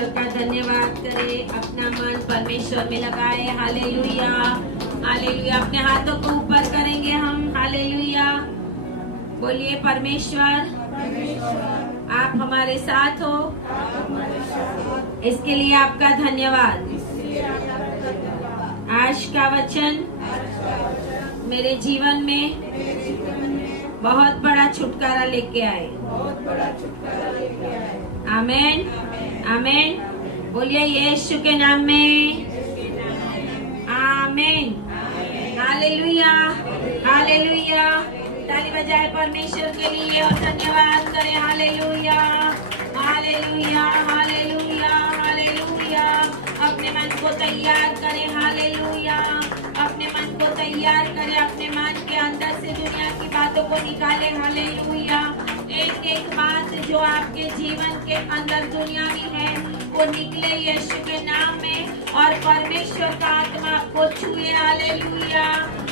परमेश्वर का धन्यवाद करें, अपना मन परमेश्वर में लगाए। Hallelujah hallelujah. अपने हाथों को ऊपर करेंगे हम। हालेलुया। बोलिए परमेश्वर आप हमारे साथ हो, इसके लिए आपका धन्यवाद। आज का वचन मेरे जीवन में बहुत बड़ा छुटकारा लेके आए। आमीन आमीन। बोलिए यीशु के नाम में आमीन। Hallelujah hallelujah. ताली बजाए परमेश्वर के लिए और धन्यवाद करें। Hallelujah hallelujah hallelujah hallelujah. अपने मन को तैयार करें। हालेलुया। अपने मन को तैयार करें। अपने मन के अंदर से दुनिया की बातों को निकालें। हालेलुया। एक एक बात जो आपके जीवन के अंदर दुनियावी है वो निकले यीशु के नाम में, और परमेश्वर का आत्मा को छुए। हालेलुया।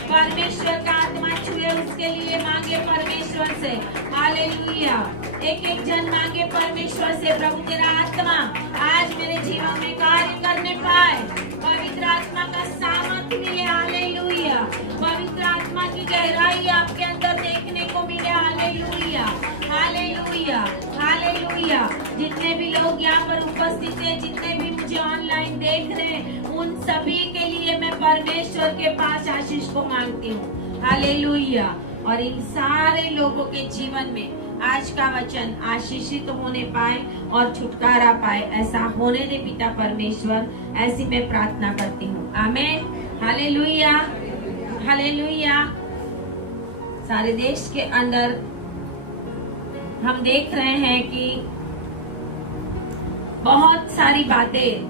परमेश्वर का आत्मा छुए, उसके लिए मांगे परमेश्वर से। हालेलुया। एक एक जन मांगे परमेश्वर से, प्रभु तेरा आत्मा आज मेरे जीवन में कार्य करने पाए। पवित्र आत्मा का सामर्थ्य मिले। हालेलुया। पवित्र आत्मा की गहराई आपके अंदर देखने को मिले। Hallelujah hallelujah hallelujah. जितने भी लोग यहाँ पर उपस्थित हैं, जितने भी मुझे ऑनलाइन देख रहे हैं, उन सभी के लिए मैं परमेश्वर के पास आशीष को मांगती हूँ। हालेलुया। और इन सारे लोगों के जीवन में आज का वचन आशीषित होने पाए और छुटकारा पाए, ऐसा होने दे पिता परमेश्वर। ऐसी मैं प्रार्थना करती हूँ। आमीन। Hallelujah hallelujah. सारे देश के अंदर हम देख रहे हैं कि बहुत सारी बातें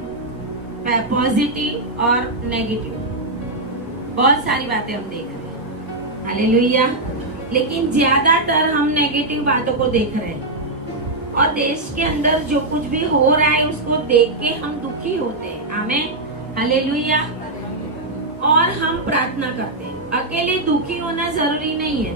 पॉजिटिव और नेगेटिव, बहुत सारी बातें हम देख रहे हैं। हालेलुया। लेकिन ज्यादातर हम नेगेटिव बातों को देख रहे हैं, और देश के अंदर जो कुछ भी हो रहा है उसको देख के हम दुखी होते हैं। आमीन। हालेलुया। और हम प्रार्थना करते हैं। अकेले दुखी होना जरूरी नहीं है,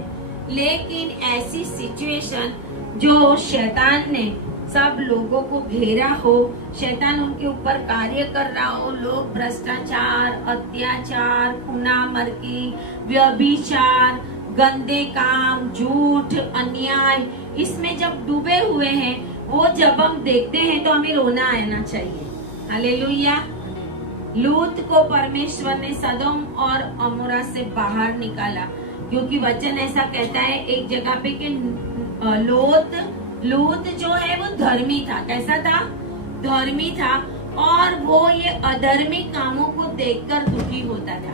लेकिन ऐसी सिचुएशन जो शैतान ने सब लोगों को घेरा हो, शैतान उनके ऊपर कार्य कर रहा हो, लोग भ्रष्टाचार, अत्याचार, खूना मर्की, व्यभिचार, गंदे काम, झूठ, अन्याय, इसमें जब डूबे हुए हैं, वो जब हम देखते हैं तो हमें रोना आना चाहिए। हालेलुया। लूत को परमेश्वर ने सदोम और अमोरा से बाहर निकाला, क्योंकि वचन ऐसा कहता है एक जगह पे कि लूत जो है वो धर्मी था। कैसा था? धर्मी था। और वो ये अधर्मी कामों को देखकर दुखी होता था।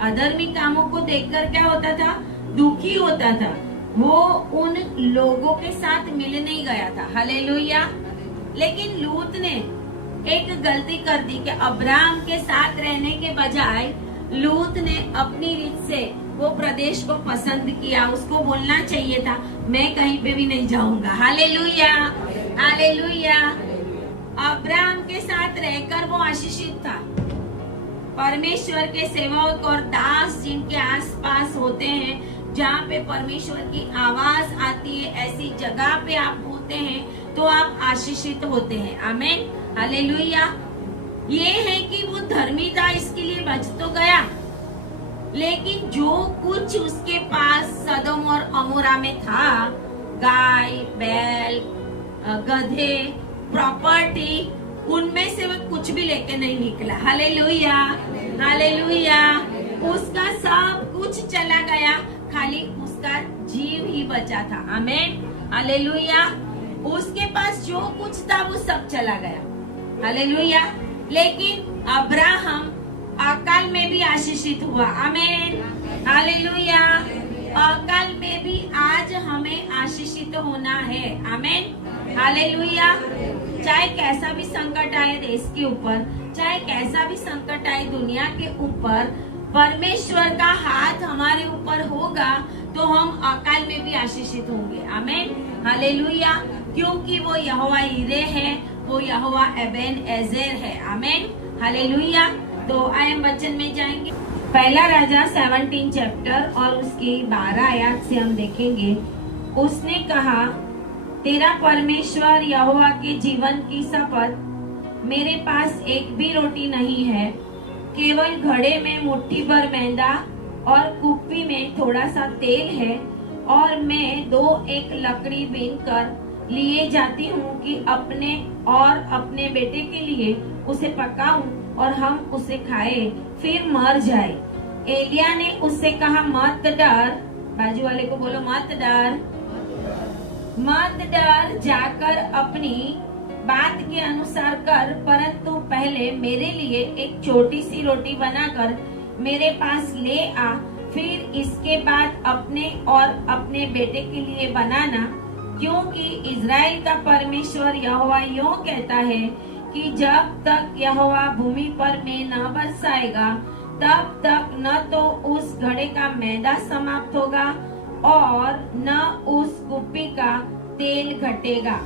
अधर्मी कामों को देखकर क्या होता था? दुखी होता था। वो उन लोगों के साथ मिल नहीं गया था। हालेलुया। लेकिन लूत ने एक गलती कर दी कि अब्राहम के साथ रहने के बजाय लूत ने अपनी रीत से वो प्रदेश को पसंद किया। उसको बोलना चाहिए था मैं कहीं पे भी नहीं जाऊंगा। Hallelujah hallelujah. अब्राहम के साथ रहकर वो आशीषित था। परमेश्वर के सेवक और दास जिनके आसपास होते हैं, जहाँ पे परमेश्वर की आवाज आती है, ऐसी जगह पे आप होते हैं तो आप आशीषित होते हैं। आमीन। हालेलुया। ये है कि वो धर्मी था, इसके लिए बच तो गया, लेकिन जो कुछ उसके पास सदोम और अमोरा में था, गाय, बैल, गधे, प्रॉपर्टी, उनमें से वो कुछ भी लेके नहीं निकला। Hallelujah hallelujah. उसका सब कुछ चला गया, खाली उसका जीव ही बचा था। आमीन। हालेलुया। उसके पास जो कुछ था वो सब चला गया। हालेलुया। लेकिन अब्राहम अकाल में भी आशीषित हुआ। आमीन। हालेलुया। अकाल में भी आज हमें आशीषित होना है। आमीन। हालेलुया। चाहे कैसा भी संकट आए देश के ऊपर, चाहे कैसा भी संकट आए दुनिया के ऊपर, परमेश्वर का हाथ हमारे ऊपर होगा तो हम अकाल में भी आशीषित होंगे। आमीन। हालेलुया। क्योंकि वो यहोवा यिरे है, वो यहोवा एबेन एजेर है। आमीन। हालेलुया। तो आए हम वचन में जाएंगे। पहला राजा 17 चैप्टर और उसकी 12 आयत से हम देखेंगे। उसने कहा, तेरा परमेश्वर यहोवा के जीवन की शपथ मेरे पास एक भी रोटी नहीं है, केवल घड़े में मुट्ठी भर मैदा और कुप्पी में थोड़ा सा तेल है, और मैं 2 लकड़ी बीन कर लिए जाती हूँ कि अपने और अपने बेटे के लिए उसे पकाऊं और हम उसे खाए, फिर मर जाए। एलिया ने उससे कहा, मत डर। बाजू वाले को बोलो, मत डर, मत डर, जाकर अपनी बात के अनुसार कर, परंतु पहले मेरे लिए एक छोटी सी रोटी बनाकर मेरे पास ले आ, फिर इसके बाद अपने और अपने बेटे के लिए बनाना, क्योंकि इज़राइल का परमेश्वर यहोवा यूं कहता है कि जब तक यहोवा भूमि पर में न बरसाएगा, तब तक न तो उस घड़े का मैदा समाप्त होगा और न उस कुप्पी का तेल घटेगा।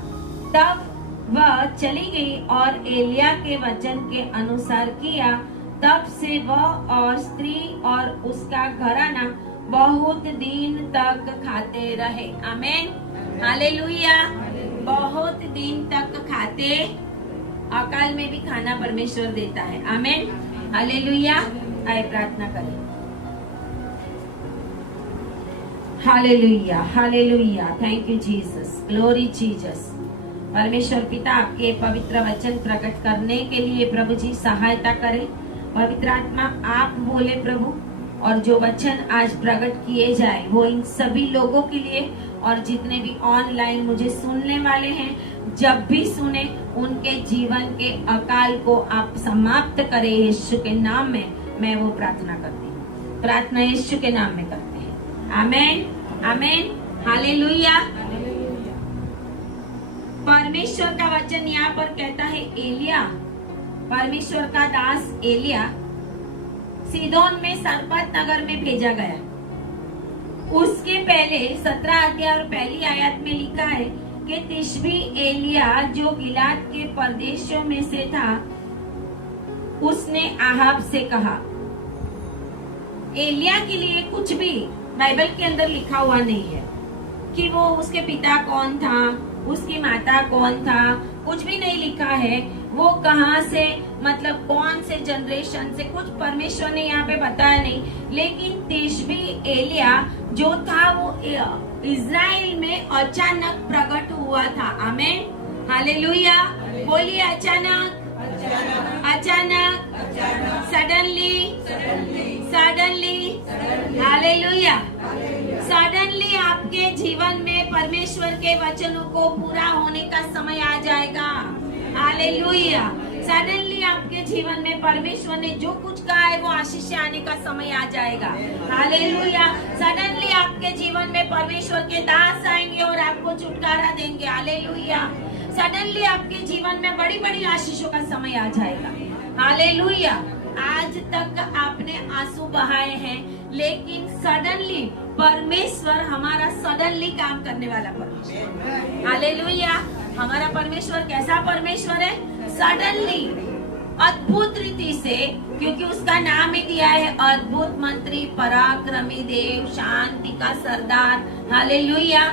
तब वह चली गई और एलिया के वचन के अनुसार किया। तब से वह और स्त्री और उसका घराना बहुत दिन तक खाते रहे। आमीन, हालेलुया। बहुत दिन तक खाते, अकाल में भी खाना परमेश्वर देता है। आमीन, हालेलुया। आए प्रार्थना करें। Hallelujah, hallelujah, thank you Jesus, glory Jesus. परमेश्वर पिता आपके पवित्र वचन प्रकट करने के लिए प्रभु जी सहायता करें। पवित्र आत्मा आप बोले प्रभु, और जो वचन आज प्रकट किए जाए वो इन सभी लोगों के लिए और जितने भी ऑनलाइन मुझे सुनने वाले हैं, जब भी सुने उनके जीवन के अकाल को आप समाप्त करें यीशु के नाम में। मैं वो प्रार्थना करती हूँ, प्रार्थना यीशु के नाम में करते हैं। आमीन, आमीन, हालेलुया। परमेश्वर का वचन यहाँ पर कहता है, एलिया, परमेश्वर का दास एलिया सीदोन में सरपत नगर में भेजा गया। उसके पहले 17 अध्याय और पहली आयत में लिखा है कि तिशबी एलिया जो गिलाद के परदेशों में से था, उसने आहाब से कहा। एलिया के लिए कुछ भी बाइबल के अंदर लिखा हुआ नहीं है कि वो उसके पिता कौन था, उसकी माता कौन था, कुछ भी नहीं लिखा है। वो कहाँ से, मतलब कौन से जनरेशन से, कुछ परमेश्वर ने यहाँ पे बताया नहीं। लेकिन तिशबी एलिया जो था वो इज़राइल में अचानक प्रकट हुआ था। आमीन, हालेलुया। बोलिए, अचानक, अचानक, सडनली, सडनली, हालेलुया। सडनली आपके जीवन में परमेश्वर के वचनों को पूरा होने का समय आ जाएगा। हालेलुया। सडनली आपके जीवन में परमेश्वर ने जो कुछ कहा है वो आशीष से आने का समय आ जाएगा। हालेलुया। सडनली आपके जीवन में परमेश्वर के दास आएंगे और आपको छुटकारा देंगे। हालेलुया। सडनली आपके जीवन में बड़ी बड़ी आशीषों का समय आ जाएगा। हालेलुया। आज तक आपने आंसू बहाए हैं, लेकिन सडनली परमेश्वर हमारा सडनली काम करने वाला परमेश्वर। हालेलुया। हमारा परमेश्वर कैसा परमेश्वर है? सडनली, अद्भुत रीति से, क्योंकि उसका नाम ही दिया है अद्भुत मंत्री, पराक्रमी देव, शांति का सरदार। हालेलुया।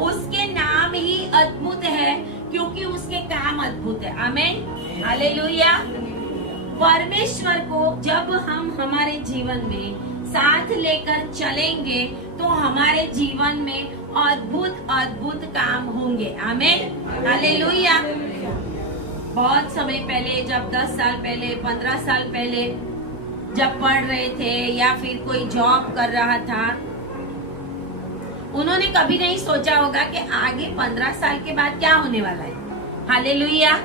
उसके नाम ही अद्भुत है क्योंकि उसके काम अद्भुत है। आमीन, हालेलुया। परमेश्वर को जब हम हमारे जीवन में साथ लेकर चलेंगे तो हमारे जीवन में अद्भुत अद्भुत काम होंगे। आमीन, हालेलुया। बहुत समय पहले, जब 10 साल पहले, 15 साल पहले जब पढ़ रहे थे या फिर कोई जॉब कर रहा था, उन्होंने कभी नहीं सोचा होगा कि आगे 15 साल के बाद क्या होने वाला है। हालेलुया।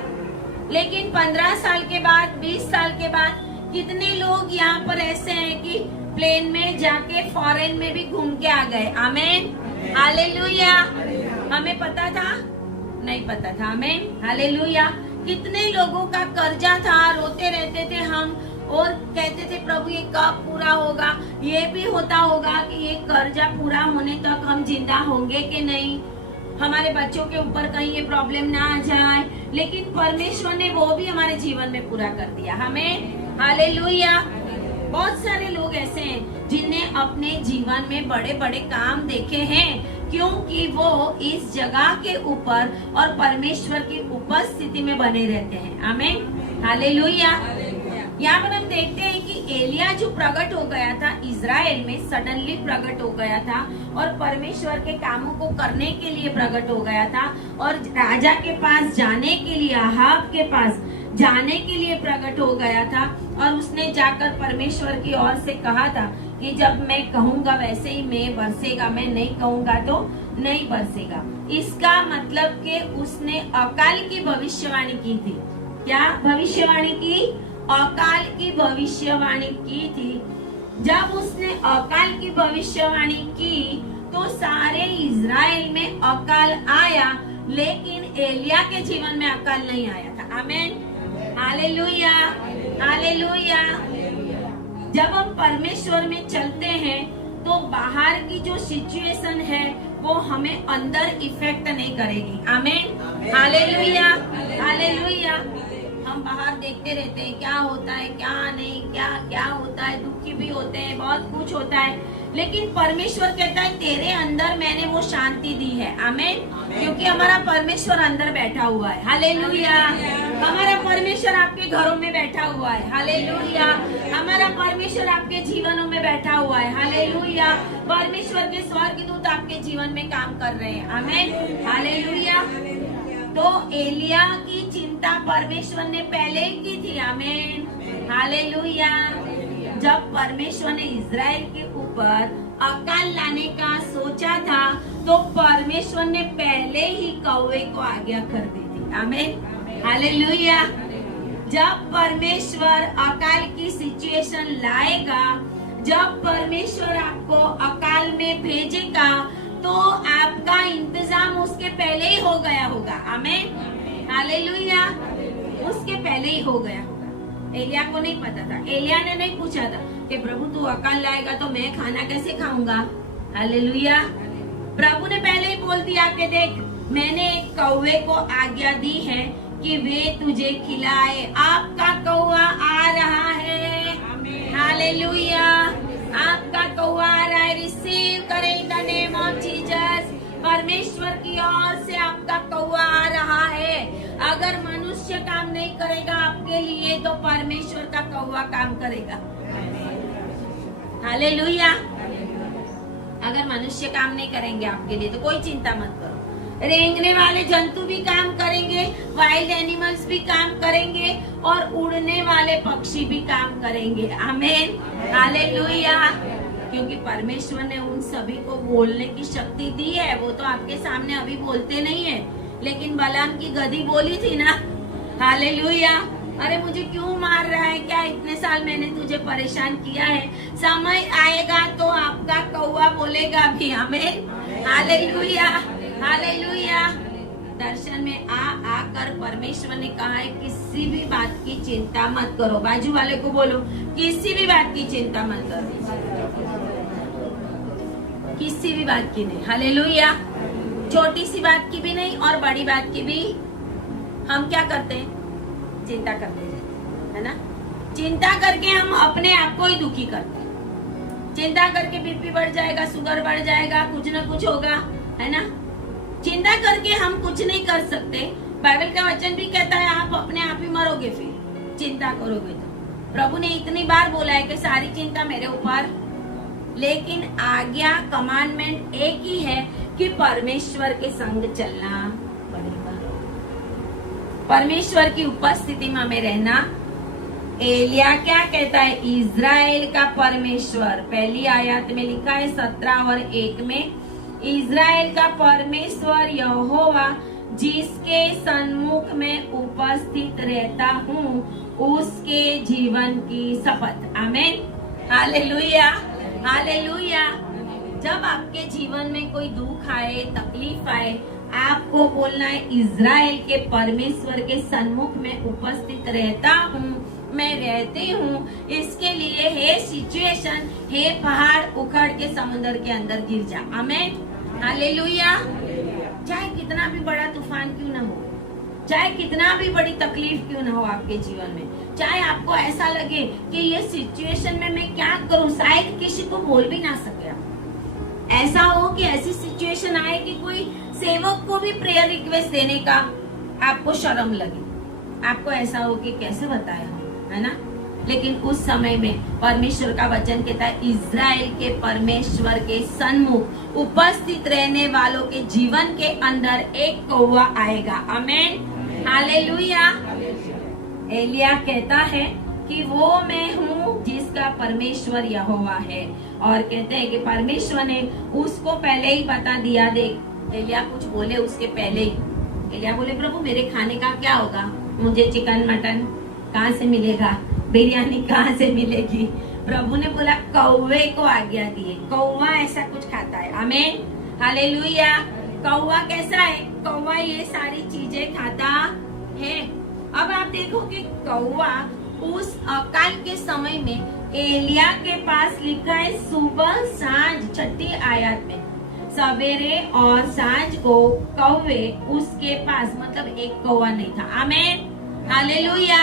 लेकिन 15 साल के बाद, 20 साल के बाद कितने लोग यहाँ पर ऐसे हैं कि प्लेन में जाके फॉरेन में भी घूम के आ गए। आमीन, हालेलुया। हमें पता था? नहीं पता था। आमीन, हालेलुया। कितने लोगों का कर्जा था, रोते रहते थे हम और कहते थे प्रभु ये कब पूरा होगा। ये भी होता होगा कि ये कर्जा पूरा होने तक हम जिंदा होंगे कि नहीं, हमारे बच्चों के ऊपर कहीं ये प्रॉब्लम ना आ जाए। लेकिन परमेश्वर ने वो भी हमारे जीवन में पूरा कर दिया। हमें, हालेलुया। बहुत सारे लोग ऐसे हैं जिन्हें अपने जीवन में बड़े बड़े काम देखे हैं, क्योंकि वो इस जगह के ऊपर और परमेश्वर की उपस्थिति में बने रहते हैं। आमीन, हालेलुया। यहाँ पर हम देखते हैं कि एलिया जो प्रकट हो गया था इज़राइल में, सडनली प्रकट हो गया था और परमेश्वर के कामों को करने के लिए प्रकट हो गया था और राजा के पास जाने के लिए, अहाब के पास जाने के लिए प्रकट हो गया था और उसने जाकर परमेश्वर की ओर से कहा था कि जब मैं कहूंगा वैसे ही मैं बरसेगा, मैं नहीं कहूंगा तो नहीं बरसेगा। इसका मतलब कि उसने अकाल की भविष्यवाणी की थी। क्या भविष्यवाणी की? अकाल की भविष्यवाणी की थी। जब उसने अकाल की भविष्यवाणी की तो सारे इज़राइल में अकाल आया, लेकिन एलिया के जीवन में अकाल नहीं आया था। आमीन, हालेलुया, हालेलुया। जब हम परमेश्वर में चलते हैं तो बाहर की जो सिचुएशन है वो हमें अंदर इफेक्ट नहीं करेगी। आमीन, हालेलुया, हालेलुया। हम बाहर देखते रहते हैं क्या होता है क्या नहीं, क्या होता है, दुखी भी होते हैं, बहुत कुछ होता है, लेकिन परमेश्वर कहता है तेरे अंदर मैंने वो शांति दी है। आमीन, क्योंकि हमारा परमेश्वर अंदर बैठा हुआ है। हालेलुया। हमारा परमेश्वर आपके घरों में बैठा हुआ है। हालेलुया। हमारा परमेश्वर आपके जीवनों में बैठा हुआ है। हालेलुया। परमेश्वर के स्वर्गदूत आपके जीवन में काम कर रहे हैं। आमीन, हालेलुया। तो एलिया की चिंता परमेश्वर ने पहले ही की थी। आमीन, हालेलुया। जब परमेश्वर ने इज़राइल के ऊपर अकाल लाने का सोचा था तो परमेश्वर ने पहले ही कौवे को आज्ञा कर दी थी। आमीन, हालेलुया। जब परमेश्वर अकाल की सिचुएशन लाएगा, जब परमेश्वर आपको अकाल में भेजेगा तो आपका इंतजाम उसके पहले ही हो गया होगा। आमीन, हालेलुया। उसके पहले ही हो गया होगा। एलिया को नहीं पता था। एलिया ने नहीं पूछा था कि प्रभु तू अकाल लाएगा तो मैं खाना कैसे खाऊंगा। हालेलुया। प्रभु ने पहले ही बोल दिया कि देख मैंने एक कौवे को आज्ञा दी है कि वे तुझे खिलाए। आपका कौवा आ रहा है। हालेलुया। आपका कौवा आ रहा है। रिसीव करें in the name of Jesus. परमेश्वर की ओर से आपका कौवा आ रहा है। अगर मनुष्य काम नहीं करेगा आपके लिए तो परमेश्वर का कौवा काम करेगा। हालेलुया। अगर मनुष्य काम नहीं करेंगे आपके लिए तो कोई चिंता मत करो। रेंगने वाले जंतु भी काम करेंगे, वाइल्ड एनिमल्स भी काम करेंगे और उड़ने वाले पक्षी भी काम करेंगे। आमीन, हालेलुया। क्योंकि परमेश्वर ने उन सभी को बोलने की शक्ति दी है। वो तो आपके सामने अभी बोलते नहीं है, लेकिन बलाम की गधी बोली थी ना। हालेलुया। अरे मुझे क्यों मार रहा है, क्या इतने साल मैंने तुझे परेशान किया है, समय आएगा तो आपका कौवा बोलेगा भी। आमीन, हालेलुया, हालेलुया। दर्शन में आकर परमेश्वर ने कहा है किसी भी बात की चिंता मत करो। बाजू वाले को बोलो किसी भी बात की चिंता मत करो, किसी भी बात की नहीं। हालेलुया। छोटी सी बात की भी नहीं और बड़ी बात की भी। हम क्या करते हैं? चिंता करते हैं, है ना। चिंता करके हम अपने आप को ही दुखी करते हैं। चिंता करके बीपी बढ़ जाएगा, शुगर बढ़ जाएगा, कुछ ना कुछ होगा, है ना। चिंता करके हम कुछ नहीं कर सकते। बाइबल का वचन भी कहता है आप अपने आप ही मरोगे फिर चिंता करोगे तो। प्रभु ने इतनी बार बोला है कि सारी चिंता मेरे ऊपर, लेकिन आज्ञा कमांडमेंट एक ही है कि परमेश्वर के संग चलना पड़ेगा, परमेश्वर की उपस्थिति में हमें रहना। एलिया क्या कहता है? इज़राइल का परमेश्वर, पहली आयत में लिखा है 17 और 1 में, इज़राइल का परमेश्वर यहोवा जिसके सन्मुख में उपस्थित रहता हूँ उसके जीवन की शपथ। आमीन, हालेलुया, हालेलुया। जब आपके जीवन में कोई दुख आए, तकलीफ आए, आपको बोलना है इज़राइल के परमेश्वर के सन्मुख में उपस्थित रहता हूँ, मैं रहती हूँ। इसके लिए हे सिचुएशन, हे पहाड़ उखड़ के समुद्र के अंदर गिर जा। आमीन, हालेलुया। चाहे कितना भी बड़ा तूफान क्यों ना हो, चाहे कितना भी बड़ी तकलीफ क्यों ना हो आपके जीवन में, चाहे आपको ऐसा लगे कि ये सिचुएशन में मैं क्या करूं, शायद किसी को बोल भी ना सके, ऐसा हो कि ऐसी सिचुएशन आए कि कोई सेवक को भी प्रेयर रिक्वेस्ट देने का आपको शर्म लगे, आपको ऐसा हो कि कैसे बताया हम, है ना। लेकिन उस समय में परमेश्वर का वचन कहता है इज़राइल के परमेश्वर के सन्मुख उपस्थित रहने वालों के जीवन के अंदर एक कौवा आएगा। आमीन, हालेलुया। एलिया कहता है कि वो मैं हूँ जिसका परमेश्वर यहोवा है, और कहते हैं कि परमेश्वर ने उसको पहले ही बता दिया। देख, एलिया कुछ बोले उसके पहले ही एलिया बोले प्रभु मेरे खाने का क्या होगा, मुझे चिकन मटन कहाँ से मिलेगा, बिरयानी कहाँ से मिलेगी। प्रभु ने बोला कौवे को आज्ञा दिए। कौवा ऐसा कुछ खाता है। आमीन, हालेलुया। कौवा कैसा है? कौवा ये सारी चीजें खाता है। अब आप देखो कि कौवा उस अकाल के समय में एलिया के पास लिखा है सुबह सांझ, 6ठी आयत में, सवेरे और सांझ को कौवे उसके पास, मतलब एक कौवा नहीं था। आमीन, हालेलुया।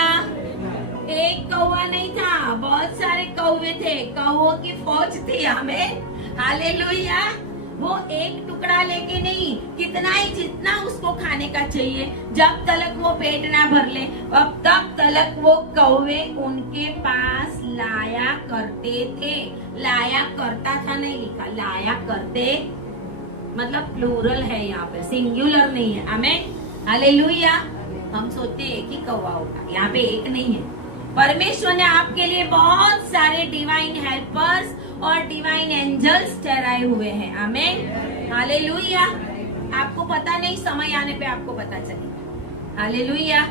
एक कौवा नहीं था, बहुत सारे कौवे थे, कौवों की फौज थी। आमीन, हालेलुया। वो एक टुकड़ा लेके नहीं, कितना ही जितना उसको खाने का चाहिए, जब तक वो पेट ना भर ले अब तब तक वो कौवे उनके पास लाया करते थे। लाया करता था नहीं लिखा, लाया करते, मतलब प्लूरल है, यहाँ पे सिंगुलर नहीं है। आमीन, हालेलुया। हम सोचते हैं कि कौवा होगा, यहाँ पे एक नहीं है। परमेश्वर ने आपके लिए बहुत सारे डिवाइन हेल्पर्स और डिवाइन एंजल्स ठहराए हुए हैं। आमीन, हालेलुया। आपको पता नहीं, समय आने पे आपको पता चलेगा। हालेलुया,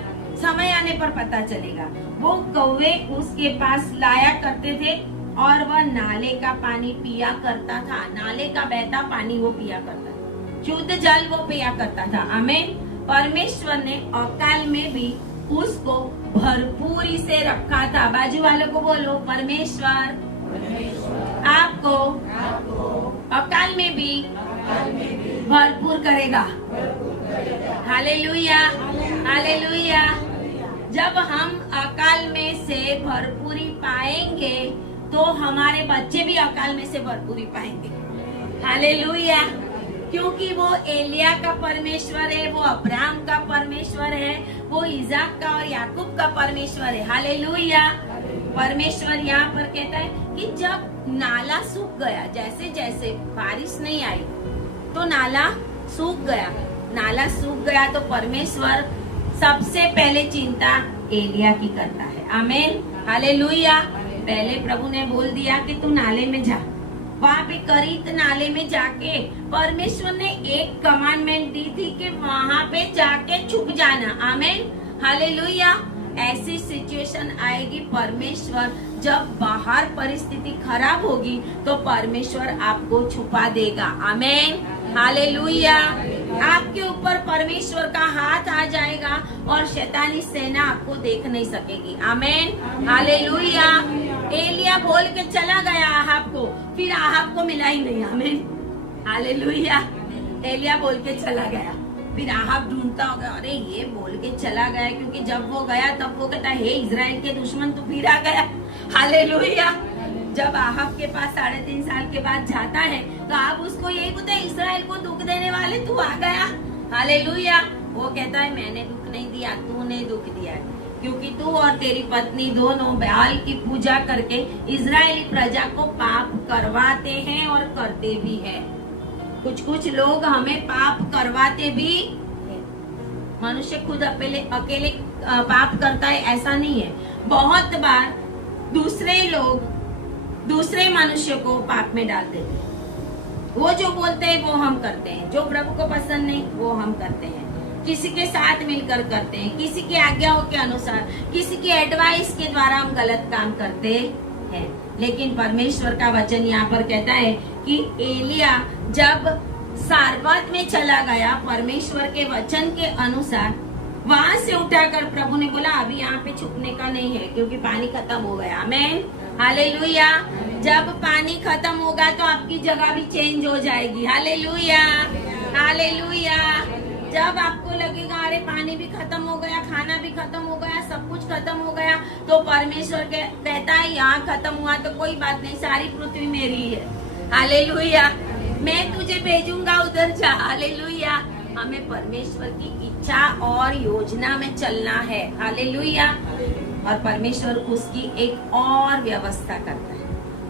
समय आने पर पता चलेगा। वो कौवे उसके पास लाया करते थे और वह नाले का पानी पिया करता था। नाले का बहता पानी वो पिया करता था, शुद्ध जल वो पिया करता था। आमीन। परमेश्वर ने अकाल में भी उसको भरपूरी से रखा था। बाजू वालों को बोलो परमेश्वर आपको अकाल में भी भरपूर करेगा। Hallelujah, hallelujah. जब हम अकाल में से भरपूरी पाएंगे तो हमारे बच्चे भी अकाल में से भरपूरी पाएंगे। हालेलुया। क्योंकि वो एलिया का परमेश्वर है, वो अब्राहम का परमेश्वर है, वो इजाक का और याकूब का परमेश्वर है। हालेलुया। परमेश्वर यहाँ पर कहता है कि जब नाला सूख गया, जैसे जैसे बारिश नहीं आई तो नाला सूख गया। नाला सूख गया तो परमेश्वर सबसे पहले चिंता एलिया की करता है। आमीन, हालेलुया। पहले प्रभु ने बोल दिया कि तू नाले में जा। वहाँ पे करीत नाले में जाके परमेश्वर ने एक कमांडमेंट दी थी कि वहाँ पे जाके छुप जाना। आमीन, हालेलुया। ऐसी सिचुएशन आएगी, परमेश्वर जब बाहर परिस्थिति खराब होगी तो परमेश्वर आपको छुपा देगा। आमीन, हालेलुया। आपके ऊपर परमेश्वर का हाथ आ जाएगा और शैतानी सेना आपको देख नहीं सकेगी। आमीन, हालेलुया। एलिया बोल के चला गया आहाब को, फिर आहाब को मिला ही नहीं। आमीन, हालेलुया। एलिया बोल के चला गया, फिर आहाब ढूंढता होगा, अरे ये बोल के चला गया, क्योंकि जब वो गया तब वो कहता हे इजराइल के दुश्मन तू फिर आ गया। हालेलुया। जब आहाब के पास 3.5 साल के बाद जाता है तो आप उसको यही बोलते हैं इजराइल को दुख देने वाले तू आ गया। हालेलुया। वो कहता है मैंने दुख नहीं दिया, तूने दुख दिया है, क्योंकि तू और तेरी पत्नी दोनों बाल की पूजा करके इजरायली प्रजा को पाप करवाते हैं और करते भी है। कुछ लोग हमें पाप करवाते भी। मनुष्य खुद अकेले पाप करता है ऐसा नहीं है। बहुत बार दूसरे लोग दूसरे मनुष्य को पाप में डाल देते हैं। वो जो बोलते हैं वो हम करते हैं, जो प्रभु को पसंद नहीं वो हम करते हैं। किसी के साथ मिलकर करते हैं, किसी की आज्ञाओं के अनुसार, किसी की एडवाइस के द्वारा हम गलत काम करते हैं। लेकिन परमेश्वर का वचन यहाँ पर कहता है कि एलिया जब सारवत में चला गया परमेश्वर के वचन के अनुसार, वहां से उठाकर प्रभु ने बोला अभी यहाँ पे छुपने का नहीं है क्योंकि पानी खत्म हो गया। आमीन, हालेलुया। जब पानी खत्म होगा तो आपकी जगह भी चेंज हो जाएगी। Hallelujah, hallelujah. जब आपको लगेगा अरे पानी भी खत्म हो गया, खाना भी खत्म हो गया, सब कुछ खत्म हो गया, तो परमेश्वर कहता है यहाँ खत्म हुआ तो कोई बात नहीं, सारी पृथ्वी मेरी है। हालेलुया। मैं तुझे भेजूंगा, उधर जा। हालेलुया। हमें परमेश्वर की इच्छा और योजना में चलना है। हालेलुया। और परमेश्वर उसकी एक और व्यवस्था करता है।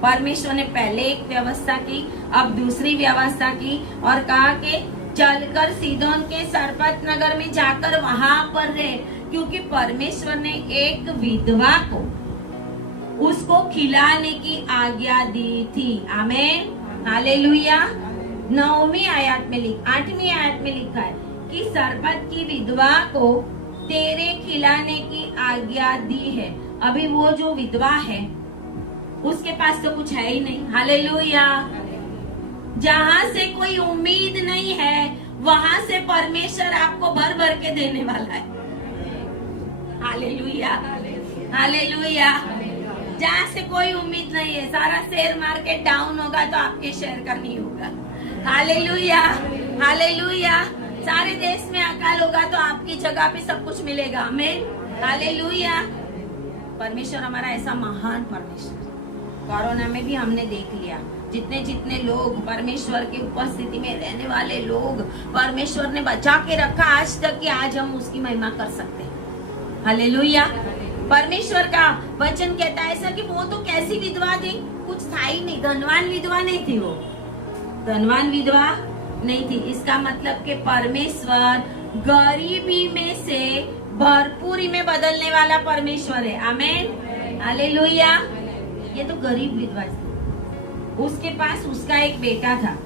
परमेश्वर ने पहले एक व्यवस्था की, अब दूसरी व्यवस्था की और कहा कि चलकर सीदोन के सरपत नगर में जाकर वहां पर रहे, क्योंकि परमेश्वर ने एक विधवा को उसको खिलाने की आज्ञा दी थी। आमीन, हालेलुया। 9वीं आयत में 8वीं आयत में लिखा है कि सरपत की विधवा को तेरे खिलाने की आज्ञा दी है। अभी वो जो विधवा है उसके पास तो कुछ है ही नहीं। हालेलुया। जहां से कोई उम्मीद नहीं है वहां से परमेश्वर आपको भर भर के देने वाला है। Hallelujah, hallelujah. जहां से कोई उम्मीद नहीं है, सारा शेयर मार्केट डाउन होगा तो आपके शेयर का नहीं होगा। Hallelujah, hallelujah. सारे देश में अकाल होगा तो आपकी जगह पे सब कुछ मिलेगा। आमीन, हालेलुया। परमेश्वर हमारा ऐसा महान परमेश्वर, कोरोना में भी हमने देख लिया, जितने लोग परमेश्वर की उपस्थिति में रहने वाले लोग परमेश्वर ने बचा के रखा आज तक कि आज हम उसकी महिमा कर सकते हैं। हालेलुया। परमेश्वर का वचन कहता है ऐसा कि वो तो कैसी विधवा थी, कुछ था ही नहीं, धनवान विधवा नहीं थी, वो धनवान विधवा नहीं थी। इसका मतलब कि परमेश्वर गरीबी में से भरपूरी में बदलने वाला परमेश्वर है। आमीन, हालेलुया। ये तो गरीब विधवा थी, उसके पास उसका एक बेटा था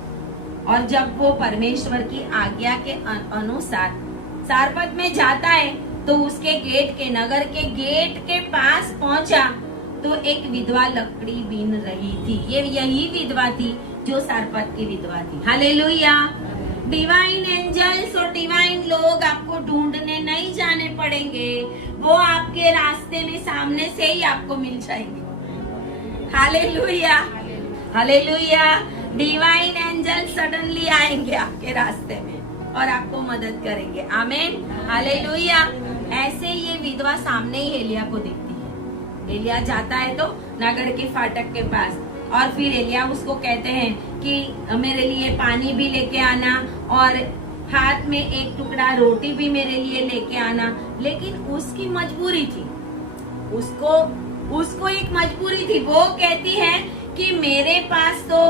और जब वो परमेश्वर की आज्ञा के अनुसार सारपत में जाता है तो उसके गेट के नगर के गेट के पास पहुंचा तो एक विधवा लकड़ी बीन रही थी। ये यही विधवा थी जो सारपत की विधवा थी। हालेलुया। डिवाइन एंजल्स और डिवाइन लोग आपको ढूंढने नहीं जाने पड़ेंगे, वो आपके रास्ते में सामने से ही आपको मिल जाएंगे। Hallelujah, hallelujah. Divine angel suddenly आएंगे आपके रास्ते में और आपको मदद करेंगे। आमीन, हालेलुया। ऐसे ये विधवा सामने ही एलिया को दिखती है। एलिया जाता है तो नगर के फाटक के पास और फिर एलिया उसको कहते हैं कि मेरे लिए पानी भी लेके आना और हाथ में एक टुकड़ा रोटी भी मेरे लिए लेके आना। लेकिन उसकी मजबूरी थी, उसको एक मजबूरी थी। वो कहती है कि मेरे पास तो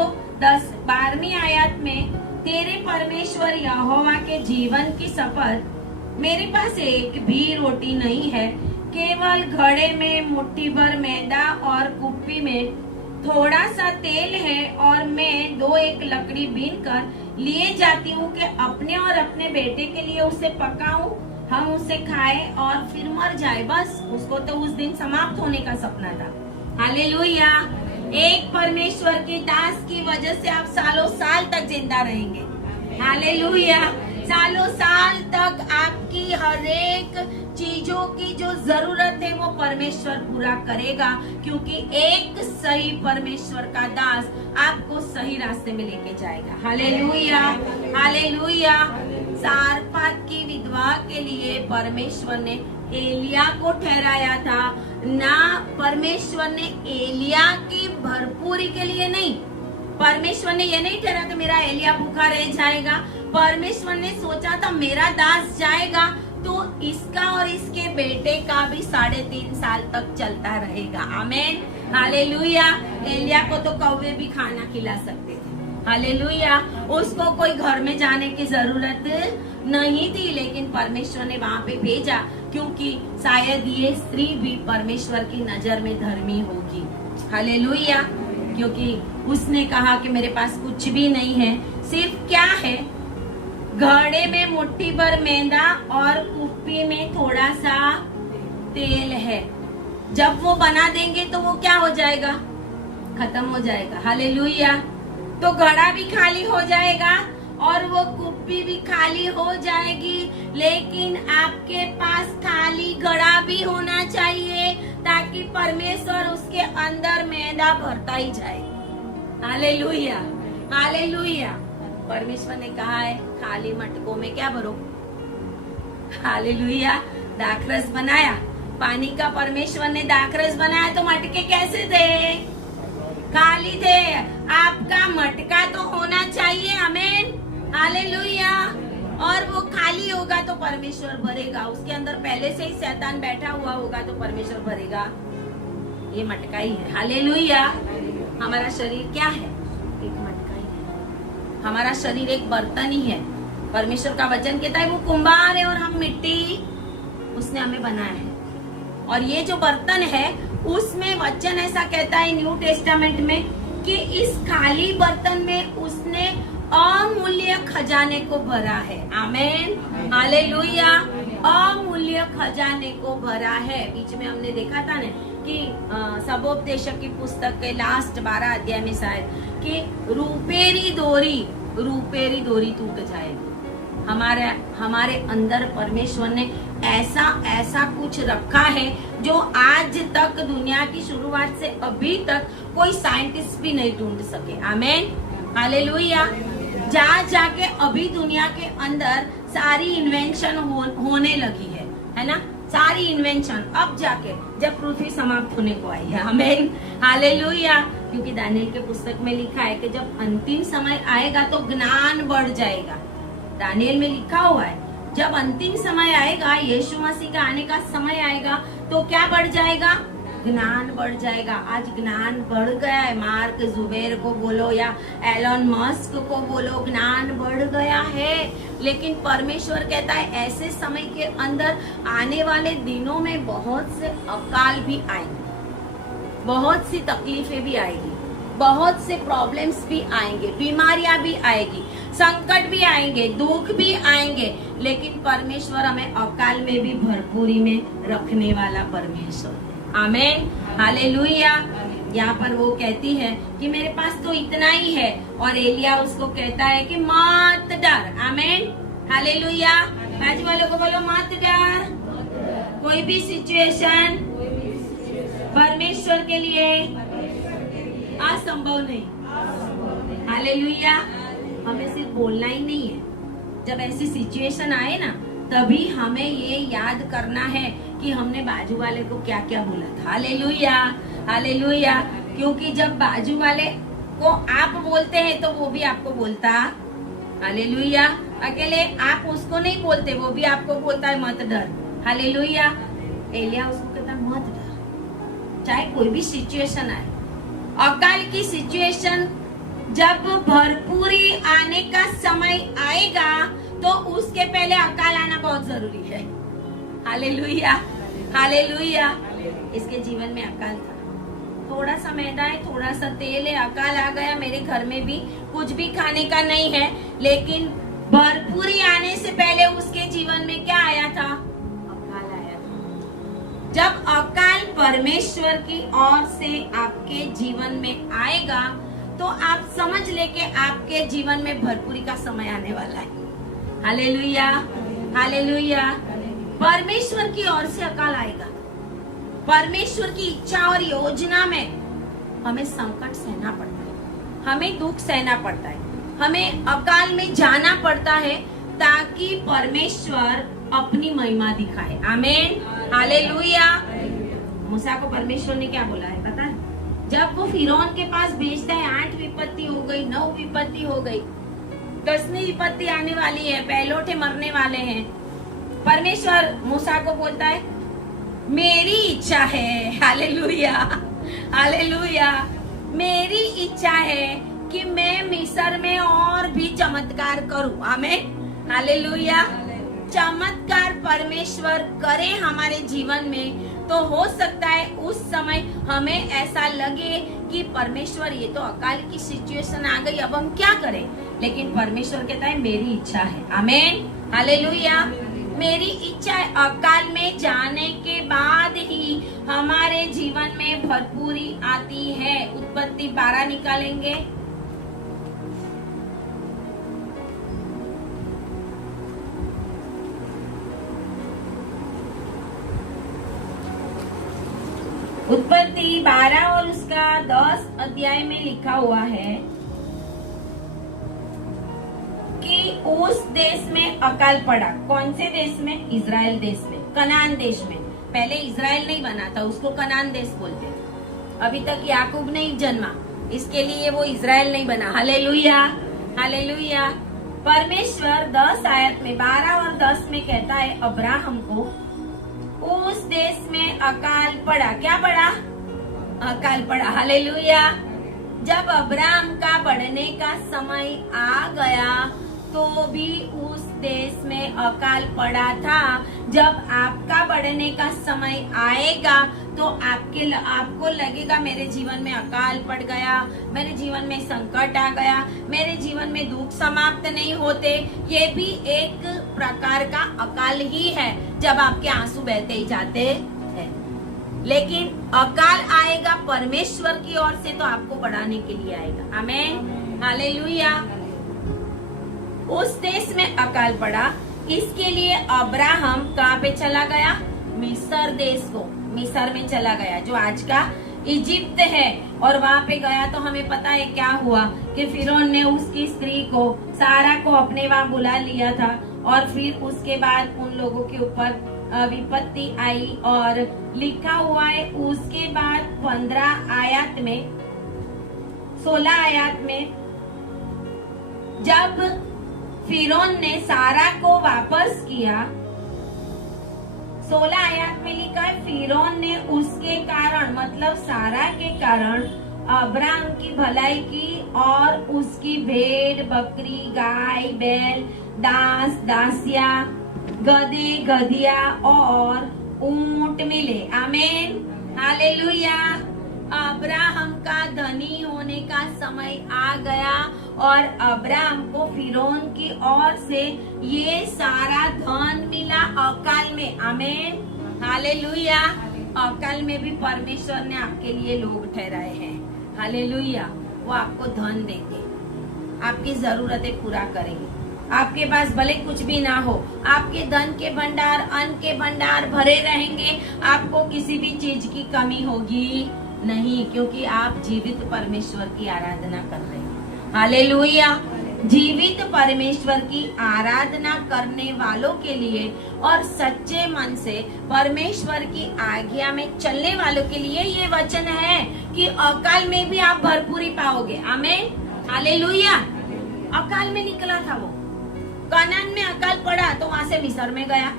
12वीं आयत में तेरे परमेश्वर यहोवा के जीवन की शपथ, मेरे पास एक भी रोटी नहीं है, केवल घड़े में मुट्ठी भर मैदा और कुप्पी में थोड़ा सा तेल है और मैं 2-1 लकड़ी बीन कर लिए जाती हूँ कि अपने और अपने बेटे के लिए उसे पकाऊं, हम उसे खाएं और फिर मर जाए। बस उसको तो उस दिन समाप्त होने का सपना था। हालेलुया। एक परमेश्वर की दास की वजह से आप सालों साल तक जिंदा रहेंगे। हालेलुया। सालों साल तक आपकी हर एक चीजों की जो जरूरत है वो परमेश्वर पूरा करेगा, क्योंकि एक सही परमेश्वर का दास आपको सही रास्ते में लेके जाएगा। Hallelujah, hallelujah. सारपत की विधवा के लिए परमेश्वर ने एलिया को ठहराया था, ना परमेश्वर ने एलिया की भरपूरी के लिए नहीं। परमेश्वर ने ये नहीं ठहरा तो मेरा एलिया भूखा रह जाएगा। परमेश्वर ने सोचा था मेरा दास जाएगा तो इसका और इसके बेटे का भी 3.5 साल तक चलता रहेगा। आमीन, हालेलुया। एलिया को तो कौवे भी खाना खिला सकते थे। हालेलुया। उसको कोई घर में जाने की जरूरत नहीं थी, लेकिन परमेश्वर ने वहाँ पे भेजा, क्योंकि शायद ये स्त्री भी परमेश्वर की नजर में धर्मी होगी। हालेलुया। क्योंकि उसने कहा कि मेरे पास कुछ भी नहीं है, सिर्फ क्या है, घड़े में मुट्ठी भर मैदा और कुप्पी में थोड़ा सा तेल है। जब वो बना देंगे तो वो क्या हो जाएगा, खत्म हो जाएगा। हालेलुया। तो घड़ा भी खाली हो जाएगा और वो कुप्पी भी खाली हो जाएगी, लेकिन आपके पास खाली घड़ा भी होना चाहिए ताकि परमेश्वर उसके अंदर मैदा भरता ही जाए। Hallelujah, hallelujah. परमेश्वर ने कहा है खाली मटकों में क्या भरो। हालेलुया। दाखरस बनाया, पानी का परमेश्वर ने दाखरस बनाया तो मटके कैसे थे, खाली थे। आपका मटका तो होना चाहिए। आमीन, हालेलुया। और वो खाली होगा तो परमेश्वर भरेगा। उसके अंदर पहले से ही शैतान बैठा हुआ होगा तो परमेश्वर भरेगा। ये मटका ही है। हालेलुया। हमारा शरीर क्या है? एक मटका ही है। हमारा शरीर एक बर्तन ही है। परमेश्वर का वचन कहता है वो कुंभार है और हम मिट्टी, उसने हमें बनाया है। और ये जो बर्तन है उसमें वचन ऐसा कहता है न्यू टेस्टामेंट में कि इस खाली बर्तन में उसने अमूल्य खजाने को भरा है। आमेन, हालेलुया। अमूल्य खजाने को भरा है। बीच में हमने देखा था ना कि सबोपदेशक की पुस्तक के लास्ट 12 अध्याय में शायद कि रूपेरी डोरी टूट जाएगी। हमारे अंदर परमेश्वर ने ऐसा कुछ रखा है जो आज तक दुनिया की शुरुआत से अभी तक कोई साइंटिस्ट भी नहीं ढूंढ सके। आमेन, हालेलुया। जाके अभी दुनिया के अंदर सारी इन्वेंशन होने लगी है ना? सारी इन्वेंशन अब जाके जब पृथ्वी समाप्त होने को आई है। आमेन, हालेलुया। क्योंकि दानिएल के पुस्तक में लिखा है कि जब अंतिम समय आएगा तो ज्ञान बढ़ जाएगा। दानिएल में लिखा हुआ है जब अंतिम समय आएगा, यीशु मसीह का आने का समय आएगा तो क्या बढ़ जाएगा? ज्ञान बढ़ जाएगा। आज ज्ञान बढ़ गया है। मार्क जुबेर को बोलो या एलन मस्क को बोलो, ज्ञान बढ़ गया है। लेकिन परमेश्वर कहता है ऐसे समय के अंदर आने वाले दिनों में बहुत से अकाल भी आएंगे, बहुत सी तकलीफें भी आएगी, बहुत से प्रॉब्लम्स भी आएंगे, बीमारियां भी आएगी, संकट भी आएंगे, दुख भी आएंगे। लेकिन परमेश्वर हमें अकाल में भी भरपूरी में रखने वाला परमेश्वर है। आमेन, हालेलुया। यहाँ पर वो कहती है कि मेरे पास तो इतना ही है और एलिया उसको कहता है कि मत डर। आमेन, हालेलुया। बाजू वालों को बोलो मत डर। कोई भी सिचुएशन परमेश्वर के लिए असंभव नहीं। हालेलुया। हमें सिर्फ बोलना ही नहीं है। जब ऐसी सिचुएशन आए ना तभी हमें ये याद करना है कि हमने बाजू वाले को क्या क्या बोला था। Hallelujah, hallelujah. क्योंकि जब बाजू वाले को आप बोलते हैं तो वो भी आपको बोलता। हालेलुया। अकेले आप उसको नहीं बोलते, वो भी आपको बोलता है मत डर। हालेलुया। एलिया उसको कहता है मत डर, चाहे कोई भी सिचुएशन आए। अकाल की सिचुएशन जब भरपूरी आने का समय आएगा तो उसके पहले अकाल आना बहुत जरूरी है। Hallelujah, hallelujah. इसके जीवन में अकाल था। थोड़ा सा मैदा है, थोड़ा सा तेल है, अकाल आ गया। मेरे घर में भी कुछ भी खाने का नहीं है, लेकिन भरपूरी आने से पहले उसके जीवन में क्या आया था? अकाल आया था। जब अकाल परमेश्वर की ओर से आपके जीवन में आएगा तो आप समझ ले कि आपके जीवन में भरपूरी का समय आने वाला है। Hallelujah, hallelujah. परमेश्वर की ओर से अकाल आएगा। परमेश्वर की इच्छा और योजना में हमें संकट सहना पड़ता है, हमें दुख सहना पड़ता है, हमें अकाल में जाना पड़ता है ताकि परमेश्वर अपनी महिमा दिखाए। आमीन, हालेलुया। मूसा को परमेश्वर ने क्या बोला है पता है? जब वो फिरौन के पास भेजता है 8 विपत्ति हो गई, 9 विपत्ति हो गई, 10वीं विपत्ति आने वाली है, पहलोठे मरने वाले हैं। परमेश्वर मूसा को बोलता है मेरी इच्छा है, हालेलुया, हालेलुया, मेरी इच्छा है कि मैं मिस्र में और भी चमत्कार करूं। आमीन, हालेलुया। चमत्कार परमेश्वर करे हमारे जीवन में तो हो सकता है उस समय हमें ऐसा लगे कि परमेश्वर ये तो अकाल की सिचुएशन आ गई, अब हम क्या करें? लेकिन परमेश्वर कहता है मेरी इच्छा है। आमीन, हालेलुया। मेरी इच्छा है अकाल में जाने के बाद ही हमारे जीवन में भरपूरी आती है। उत्पत्ति 12 निकालेंगे। उत्पत्ति 12 और उसका 10 अध्याय में लिखा हुआ है कि उस देश में अकाल पड़ा। कौन से देश में? इजराइल देश में, कनान देश में। पहले इजराइल नहीं बना था, उसको कनान देश बोलते थे। अभी तक याकूब नहीं जन्मा, इसके लिए वो इजराइल नहीं बना। Hallelujah, hallelujah. परमेश्वर 10 आयत में 12 और 10 में कहता है अब्राहम को उस देश में अकाल पड़ा। क्या पड़ा? अकाल पड़ा। हालेलुया। जब अब्राहम का बढ़ने का समय आ गया तो भी उस देश में अकाल पड़ा था। जब आपका बढ़ने का समय आएगा तो आपको लगेगा मेरे जीवन में अकाल पड़ गया, मेरे जीवन में संकट आ गया, मेरे जीवन में दुख समाप्त नहीं होते। ये भी एक प्रकार का अकाल ही है जब आपके आंसू बहते ही जाते हैं। लेकिन अकाल आएगा परमेश्वर की ओर से तो आपको बढ़ाने के लिए आएगा। आमीन, हालेलुया। उस देश में अकाल पड़ा, इसके लिए अब्राहम कहाँ पे चला गया? मिस्र देश को, मिस्र में चला गया जो आज का इजिप्ट है। और वहाँ पे गया तो हमें पता है क्या हुआ कि फिरौन ने उसकी स्त्री को सारा को अपने वहाँ बुला लिया था और फिर उसके बाद उन लोगों के ऊपर विपत्ति आई। और लिखा हुआ है उसके बाद 15 आयत में 16 आयत में जब फिरौन ने सारा को वापस किया, 16 आयत में लिखा है फिरौन ने उसके कारण मतलब सारा के कारण अब्राहम की भलाई की और उसकी भेड़ बकरी गाय बैल दास दासिया गधे गधिया और ऊंट मिले। आमीन, हालेलुया। अब्राहम का धनी होने का समय आ गया और अब्राहम को फिरौन की ओर से ये सारा धन मिला अकाल में। आमीन, हालेलुया। अकाल में भी परमेश्वर ने आपके लिए लोग ठहराए हैं। हालेलुया। वो आपको धन देंगे, आपकी जरूरतें पूरा करेंगे। आपके पास भले कुछ भी ना हो, आपके धन के भंडार अन्न के भंडार भरे रहेंगे। आपको किसी भी चीज की कमी होगी नहीं, क्योंकि आप जीवित परमेश्वर की आराधना कर रहे हैं। हालेलुया। जीवित परमेश्वर की आराधना करने वालों के लिए और सच्चे मन से परमेश्वर की आज्ञा में चलने वालों के लिए ये वचन है कि अकाल में भी आप भरपूरी पाओगे। आमीन, हालेलुया। अकाल में निकला था वो, कनान में अकाल पड़ा तो वहां से मिस्र में गया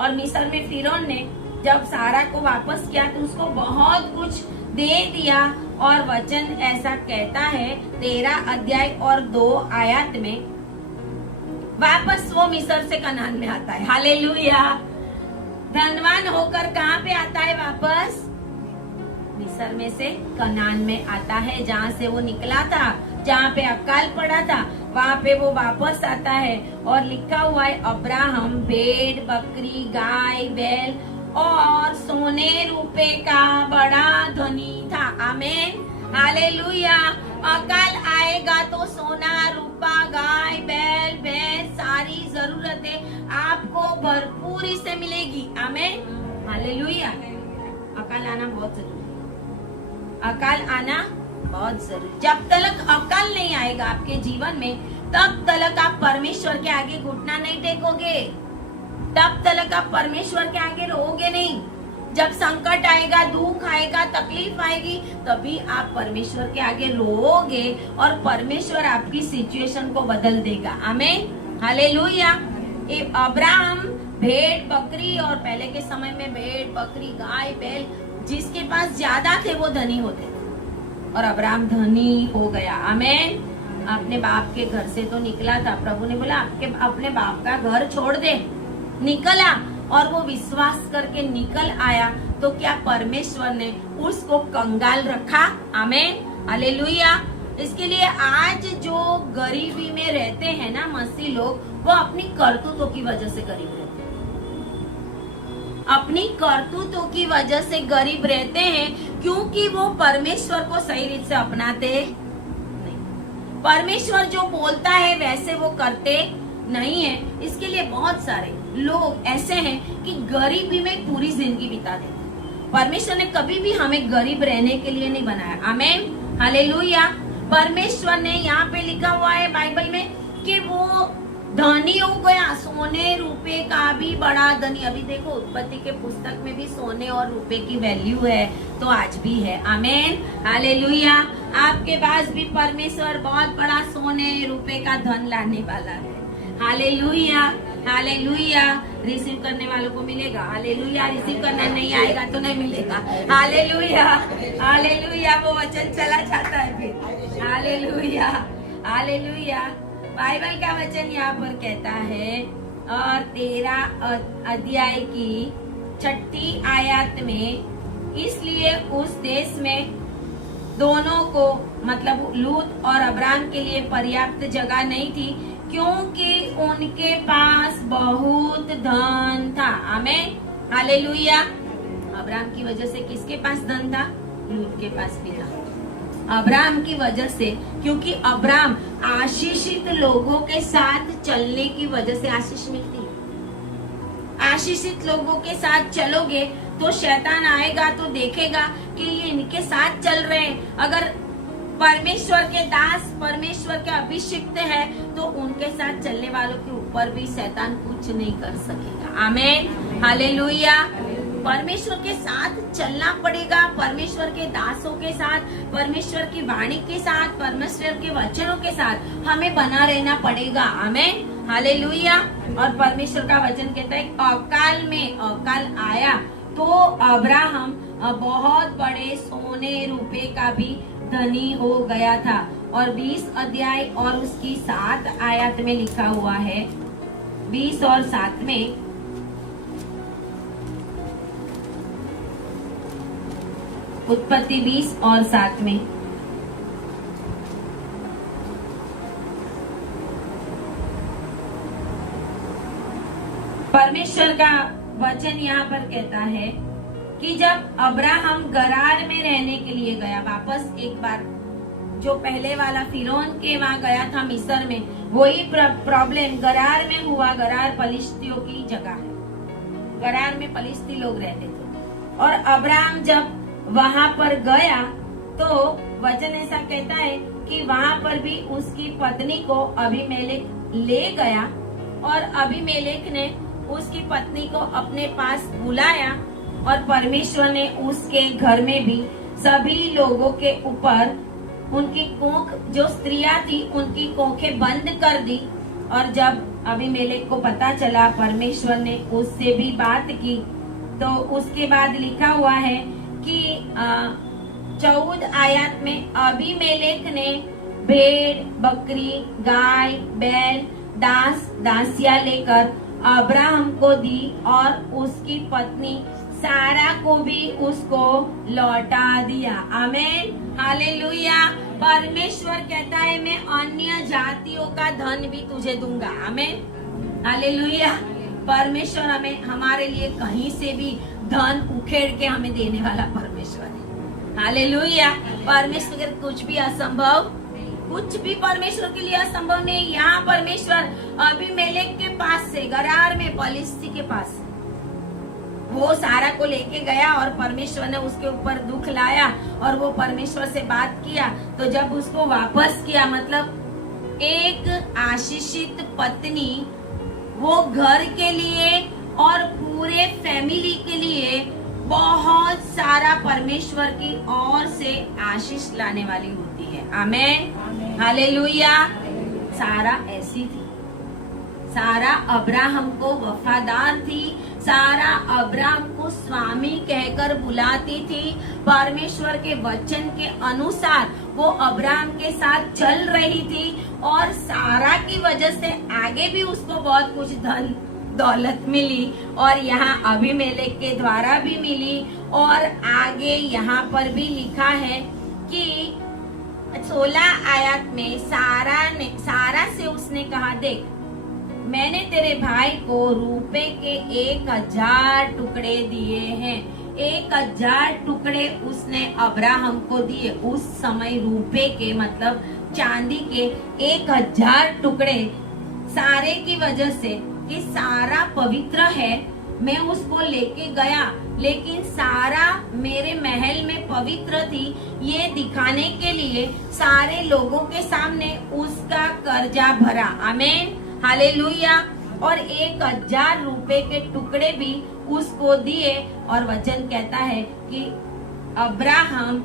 और मिस्र में फिरौन ने जब सारा को वापस किया तो उसको बहुत कुछ दे दिया। और वचन ऐसा कहता है 13 अध्याय और 2 आयत में वापस वो मिस्र से कनान में आता है। हालेलुया। धनवान होकर कहाँ पे आता है? वापस मिस्र में से कनान में आता है, जहाँ से वो निकला था, जहाँ पे अकाल पड़ा था वहाँ पे वो वापस आता है। और लिखा हुआ है अब्राहम भेड़ बकरी गाय बैल और सोने रुपए का बड़ा धनी था। आमीन, हालेलुया। अकाल आएगा तो सोना रूपा गाय बैल भैंस सारी जरूरतें आपको भरपूरी से मिलेगी। आमीन, हालेलुया। अकाल आना बहुत जरूरी है, अकाल आना बहुत जरूरी। जब तक अकाल नहीं आएगा आपके जीवन में तब तक आप परमेश्वर के आगे घुटना नहीं टेकोगे, तब तक आप परमेश्वर के आगे रोओगे नहीं। जब संकट आएगा, दुख आएगा, तकलीफ आएगी, तभी आप परमेश्वर के आगे रोओगे और परमेश्वर आपकी सिचुएशन को बदल देगा। आमीन, हालेलुया। अब्राहम भेड़ बकरी, और पहले के समय में भेड़ बकरी गाय बैल जिसके पास ज्यादा थे वो धनी होते थे और अब्राहम धनी हो गया। आमीन। अपने बाप के घर से तो निकला था, प्रभु ने बोला अपने बाप का घर छोड़ दे, निकला और वो विश्वास करके निकल आया तो क्या परमेश्वर ने उसको कंगाल रखा? आमीन, हालेलुया। इसके लिए आज जो गरीबी में रहते हैं ना मसीह लोग, वो अपनी करतूतों की वजह से गरीब रहते हैं, अपनी करतूतों की वजह से गरीब रहते हैं, क्योंकि वो परमेश्वर को सही रीत से अपनाते नहीं। परमेश्वर जो बोलता है वैसे वो करते नहीं है। इसके लिए बहुत सारे लोग ऐसे हैं कि गरीबी में पूरी जिंदगी बिता देते हैं। परमेश्वर ने कभी भी हमें गरीब रहने के लिए नहीं बनाया। आमीन, हालेलुया। परमेश्वर ने यहाँ पे लिखा हुआ है बाइबल में कि वो धनी हो गया, सोने रुपए का भी बड़ा धनी। अभी देखो उत्पत्ति के पुस्तक में भी सोने और रुपए की वैल्यू है तो आज भी है। आमीन, हालेलुया। आपके पास भी परमेश्वर बहुत बड़ा सोने रुपए का धन लाने वाला है। Hallelujah, hallelujah. रिसीव करने वालों को मिलेगा, हालेलुया। रिसीव करना नहीं आएगा तो नहीं मिलेगा, हालेलुया, हालेलुया। वो वचन चला जाता है फिर, हालेलुया, हालेलुया। बाइबल का वचन यहाँ पर कहता है और 13 अध्याय की 6 आयत में, इसलिए उस देश में दोनों को मतलब लूत और अब्राम के लिए पर्याप्त जगह नहीं थी, क्योंकि उनके पास बहुत धन था। आमीन, हालेलुया। अब्राम की वजह से किसके पास धन था? लूत के पास भी था। अब्राम की वजह से, क्योंकि अब्राम आशीषित लोगों के साथ चलने की वजह से आशीष मिलती है। आशीषित लोगों के साथ चलोगे तो शैतान आएगा तो देखेगा कि ये इनके साथ चल रहे हैं। अगर परमेश्वर के दास, परमेश्वर के अभिषिक्त है, तो उनके साथ चलने वालों के ऊपर भी शैतान कुछ नहीं कर सकेगा। आमीन, हालेलुया। परमेश्वर के साथ चलना पड़ेगा, परमेश्वर के दासों के साथ, परमेश्वर की वाणी के साथ, परमेश्वर के वचनों के साथ हमें बना रहना पड़ेगा। आमीन, हालेलुया। और परमेश्वर का वचन कहता है अकाल में अकाल आया तो अब्राहम बहुत बड़े सोने रुपए का भी धनी हो गया था। और 20 अध्याय और उसकी 7 आयत में लिखा हुआ है, 20 और 7 में, उत्पत्ति 20 और 7 में, परमेश्वर का वचन यहाँ पर कहता है कि जब अब्राहम गरार में रहने के लिए गया, वापस एक बार जो पहले वाला फिरौन के वहां गया था मिस्र में, वही प्रॉब्लम गरार में हुआ। गरार पलिश्तियों की जगह है, गरार में पलिश्ती लोग रहते थे। और अब्राहम जब वहां पर गया तो वचन ऐसा कहता है कि वहां पर भी उसकी पत्नी को अबीमेलेक ले गया और अबीमेलेक ने उसकी पत्नी को अपने पास बुलाया और परमेश्वर ने उसके घर में भी सभी लोगों के ऊपर उनकी कोख, जो स्त्रियां थी उनकी कोखें बंद कर दी। और जब अबीमेलेक को पता चला, परमेश्वर ने उससे भी बात की, तो उसके बाद लिखा हुआ है कि 14 आयत में अबीमेलेक ने भेड़, बकरी, गाय, बैल, दास, दासियां लेकर अब्राहम को दी और उसकी पत्नी सारा को भी उसको लौटा दिया। आमीन, हालेलुया। परमेश्वर कहता है मैं अन्य जातियों का धन भी तुझे दूंगा। आमीन, हालेलुया। परमेश्वर हमें, हमारे लिए कहीं से भी धन उखेड़ के हमें देने वाला परमेश्वर है। हालेलुया। परमेश्वर के कुछ भी असंभव, कुछ भी परमेश्वर के लिए असंभव नहीं। यहाँ परमेश्वर अबीमेलेक के पास से, गरार में पलिश्ती के पास, वो सारा को लेके गया और परमेश्वर ने उसके ऊपर दुख लाया और वो परमेश्वर से बात किया। तो जब उसको वापस किया, मतलब एक आशीषित पत्नी वो घर के लिए और पूरे फैमिली के लिए बहुत सारा परमेश्वर की ओर से आशीष लाने वाली होती है। आमीन, हालेलुया। सारा ऐसी थी, सारा अब्राहम को वफादार थी, सारा अब्राहम को स्वामी कहकर बुलाती थी। परमेश्वर के वचन के अनुसार वो अब्राहम के साथ चल रही थी और सारा की वजह से आगे भी उसको बहुत कुछ धन दौलत मिली और यहाँ अबीमेलेक के द्वारा भी मिली। और आगे यहाँ पर भी लिखा है कि 16 आयत में सारा से उसने कहा, देख मैंने तेरे भाई को रुपए के 1000 टुकड़े दिए हैं। 1000 टुकड़े उसने अब्राहम को दिए। उस समय रुपए के मतलब चांदी के 1000 टुकड़े, सारे की वजह से कि सारा पवित्र है, मैं उसको लेके गया, लेकिन सारा मेरे महल में पवित्र थी, ये दिखाने के लिए सारे लोगों के सामने उसका कर्जा भरा। आमीन, हालेलुया। और 1000 रुपए के टुकड़े भी उसको दिए। और वचन कहता है कि अब्राहम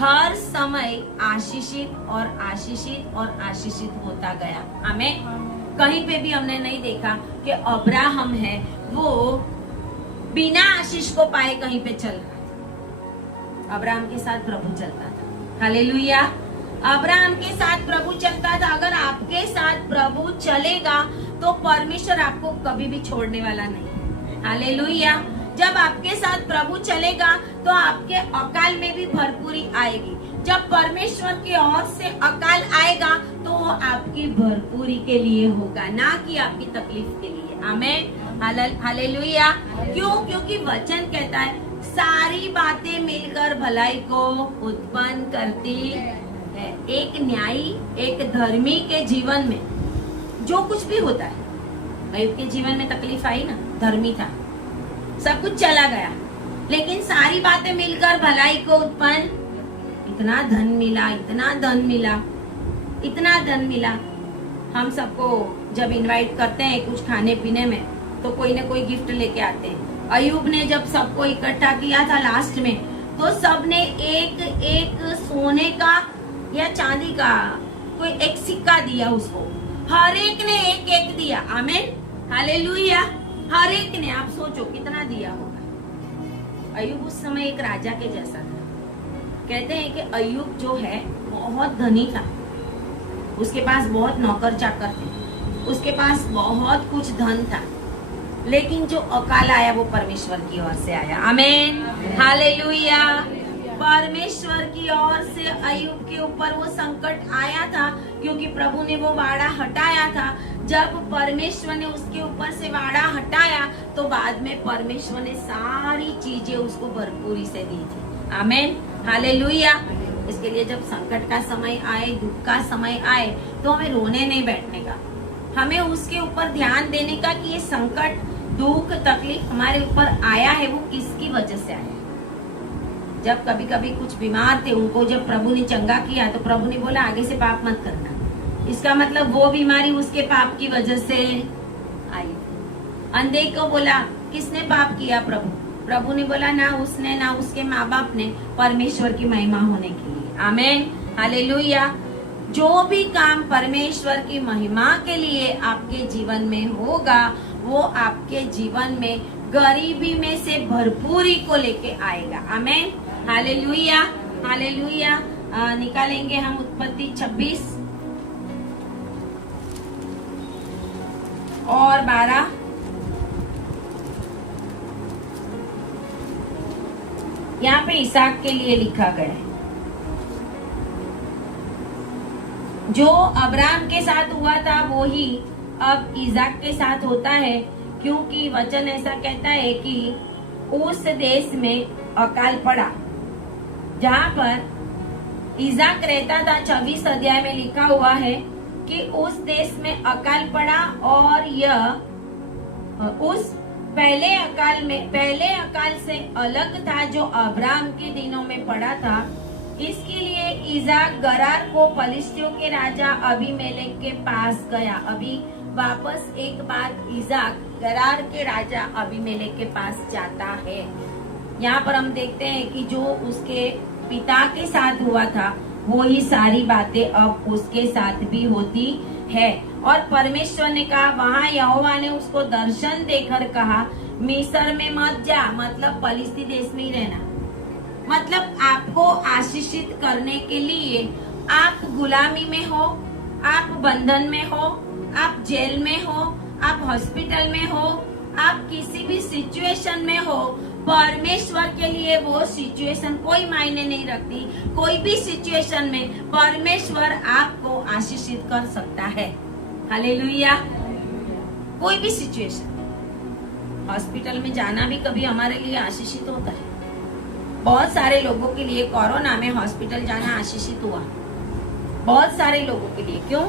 हर समय आशीषित और आशीषित और आशीषित होता गया। आमीन। कहीं पे भी हमने नहीं देखा कि अब्राहम है वो बिना आशीष को पाए कहीं पे चल रहा था। अब्राहम के साथ प्रभु चलता था। हालेलुया। अब्राहम के साथ प्रभु चलता था। अगर आपके साथ प्रभु चलेगा तो परमेश्वर आपको कभी भी छोड़ने वाला नहीं। हालेलुया। जब आपके साथ प्रभु चलेगा तो आपके अकाल में भी भरपूरी आएगी। जब परमेश्वर की ओर से अकाल आएगा तो वो आपकी भरपूरी के लिए होगा, ना कि आपकी तकलीफ के लिए। आमीन। हालेलुया। क्यों? क्योंकि वचन कहता है सारी बातें मिलकर भलाई को उत्पन्न करती है। एक न्यायी, एक धर्मी के जीवन में जो कुछ भी होता है, अय्यूब के जीवन में तकलीफ आई ना, धर्मी था, सब कुछ चला गया, लेकिन सारी बातें मिलकर भलाई को उत्पन्न, इतना धन मिला, इतना धन मिला, इतना धन मिला। हम सबको जब इनवाइट करते हैं कुछ खाने पीने में तो कोई ना कोई गिफ्ट लेके आते हैं। अय्यूब ने जब सबको इकट्ठा किया था लास्ट में, तो सबने एक एक सोने का या चांदी का कोई एक सिक्का दिया उसको। हर एक ने एक एक दिया। आमीन। हालेलुया। हर एक ने, आप सोचो कितना दिया होगा। अय्यूब उस समय एक राजा के जैसा था। कहते हैं कि अय्यूब जो है बहुत धनी था, उसके पास बहुत नौकर चाकर थे, उसके पास बहुत कुछ धन था, लेकिन जो अकाल आया वो परमेश्वर की ओर से आया। आमीन। हालेलुया। परमेश्वर की ओर से अय्यूब के ऊपर वो संकट आया था, क्योंकि प्रभु ने वो वाड़ा हटाया था। जब परमेश्वर ने उसके ऊपर से वाड़ा हटाया तो बाद में परमेश्वर ने सारी चीजें उसको भरपूरी से दी थी। आमीन। हालेलुया। इसके लिए जब संकट का समय आए, दुख का समय आए, तो हमें रोने नहीं बैठने का, हमें उसके ऊपर ध्यान देने का कि ये संकट, दुख, तकलीफ हमारे ऊपर आया है वो किसकी वजह से आया। जब कभी कभी कुछ बीमार थे, उनको जब प्रभु ने चंगा किया तो प्रभु ने बोला आगे से पाप मत करना। इसका मतलब वो बीमारी उसके पाप की वजह से आई। अंधे को बोला किसने पाप किया? प्रभु ने बोला ना उसने, ना उसके माँ बाप ने, परमेश्वर की महिमा होने के लिए। आमीन। हालेलुया। जो भी काम परमेश्वर की महिमा के लिए आपके जीवन में होगा वो आपके जीवन में गरीबी में से भरपूरी को लेके आएगा। आमीन। हालेलुया। हालेलुया। निकालेंगे हम उत्पत्ति 26 और 12। यहाँ पे इसहाक के लिए लिखा गया है। जो अब्राहम के साथ हुआ था वो ही अब इसहाक के साथ होता है, क्योंकि वचन ऐसा कहता है कि उस देश में अकाल पड़ा जहाँ पर इसहाक रहता था। 26 अध्याय में लिखा हुआ है कि उस देश में अकाल पड़ा और यह उस पहले अकाल से अलग था जो अब्राहम के दिनों में पड़ा था। इसके लिए इसहाक गरार को फलिस्तियों के राजा अबीमेलेक के पास गया। अभी वापस एक बार इसहाक गरार के राजा अबीमेलेक के पास जाता है। यहाँ पर हम देखते हैं कि जो उसके पिता के साथ हुआ था वो ही सारी बातें अब उसके साथ भी होती है। और परमेश्वर ने कहा, वहाँ यहोवा ने उसको दर्शन देकर कहा, मिस्र में मत जा, मतलब फलिस्ती देश में ही रहना। मतलब आपको आशीषित करने के लिए आप गुलामी में हो, आप बंधन में हो, आप जेल में हो, आप हॉस्पिटल में हो, आप किसी भी सिचुएशन में हो, परमेश्वर के लिए वो सिचुएशन कोई मायने नहीं रखती। कोई भी सिचुएशन में परमेश्वर आपको आशीषित कर सकता है। हालेलुया। कोई भी सिचुएशन, हॉस्पिटल में जाना भी कभी हमारे लिए आशीषित होता है। बहुत सारे लोगों के लिए कोरोना में हॉस्पिटल जाना आशीषित हुआ, बहुत सारे लोगों के लिए। क्यों?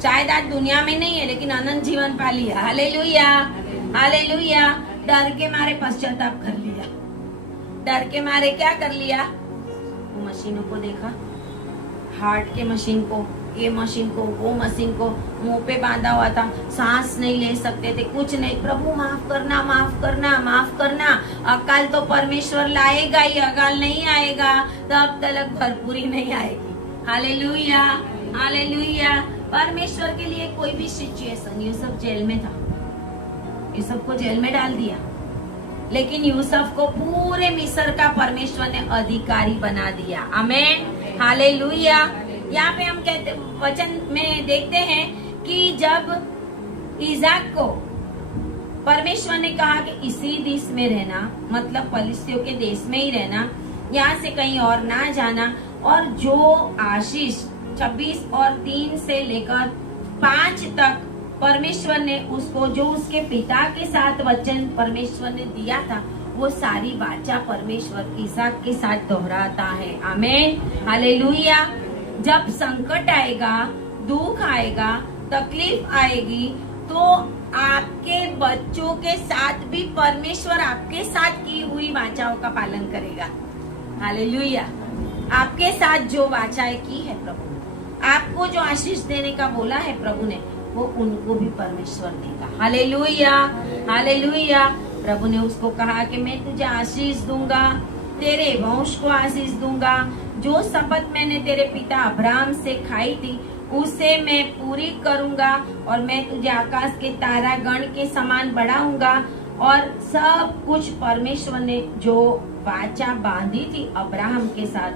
शायद आज दुनिया में नहीं है लेकिन अनंत जीवन पा लिया। हालेलुया। हालेलुया। डर के मारे पश्चाताप कर लिया। डर के मारे क्या कर लिया? वो मशीनों को देखा, हार्ट के मशीन को, ये मशीन को, वो मशीन को, मुंह पे बांधा हुआ था, सांस नहीं ले सकते थे, कुछ नहीं। प्रभु माफ करना, माफ करना, माफ करना। अकाल तो परमेश्वर लाएगा ही, अकाल नहीं आएगा तब तक भरपूरी नहीं आएगी। हालेलुया। हालेलुया। परमेश्वर के लिए कोई भी सिचुएशन, यूसुफ जेल में था, यूसुफ को जेल में डाल दिया, लेकिन यूसुफ को पूरे मिस्र का परमेश्वर ने अधिकारी बना दिया। आमेन, हालेलुया। यहाँ पे हम कहते वचन में देखते हैं कि जब इसाक को परमेश्वर ने कहा कि इसी देश में रहना, मतलब फलिस्तियों के देश में ही रहना, यहाँ से कहीं और ना जाना, और जो आशीष 26 और 3 से लेकर 5 तक परमेश्वर ने उसको, जो उसके पिता के साथ वचन परमेश्वर ने दिया था, वो सारी वाचा परमेश्वर इसाक के साथ दोहराता है। आमेन, हालेलुया। जब संकट आएगा, दुख आएगा, तकलीफ आएगी, तो आपके बच्चों के साथ भी परमेश्वर आपके साथ की हुई वाचाओं का पालन करेगा। हालेलुया। आपके साथ जो वाचाएं की है प्रभु, आपको जो आशीष देने का बोला है प्रभु ने, वो उनको भी परमेश्वर देगा। Hallelujah, hallelujah. प्रभु ने उसको कहा कि मैं तुझे आशीष दूंगा, तेरे वंश को आशीष दूंगा, जो शपथ मैंने तेरे पिता अब्राहम से खाई थी उसे मैं पूरी करूंगा, और मैं तुझे आकाश के तारा गण के समान बढ़ाऊंगा। और सब कुछ परमेश्वर ने जो वाचा बांधी थी अब्राहम के साथ,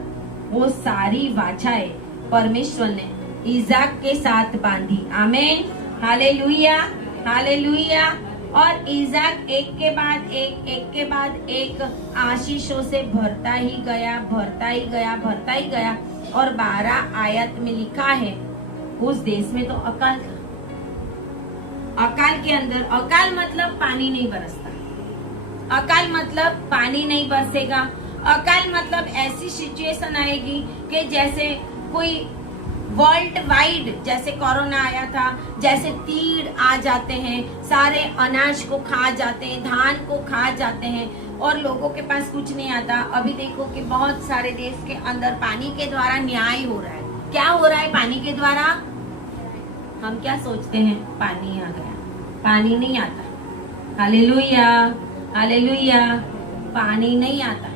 वो सारी वाचाएं परमेश्वर ने इसाक के साथ बांधी। आमेन, हालेलुया, हालेलुया। और इसाक एक के बाद एक आशीषों से भरता ही गया, भरता ही गया, भरता ही गया। और 12 आयत में लिखा है, उस देश में तो अकाल था। अकाल के अंदर, अकाल मतलब पानी नहीं बरसता, अकाल मतलब पानी नहीं बरसेगा, अकाल मतलब ऐसी सिचुएशन आएगी कि जैसे कोई वर्ल्ड वाइड, जैसे कोरोना आया था, जैसे तीड़ आ जाते हैं, सारे अनाज को खा जाते हैं, धान को खा जाते हैं, और लोगों के पास कुछ नहीं आता। अभी देखो कि बहुत सारे देश के अंदर पानी के द्वारा न्याय हो रहा है। क्या हो रहा है पानी के द्वारा? हम क्या सोचते हैं, पानी आ गया, पानी नहीं आता। Hallelujah, hallelujah. पानी नहीं आता।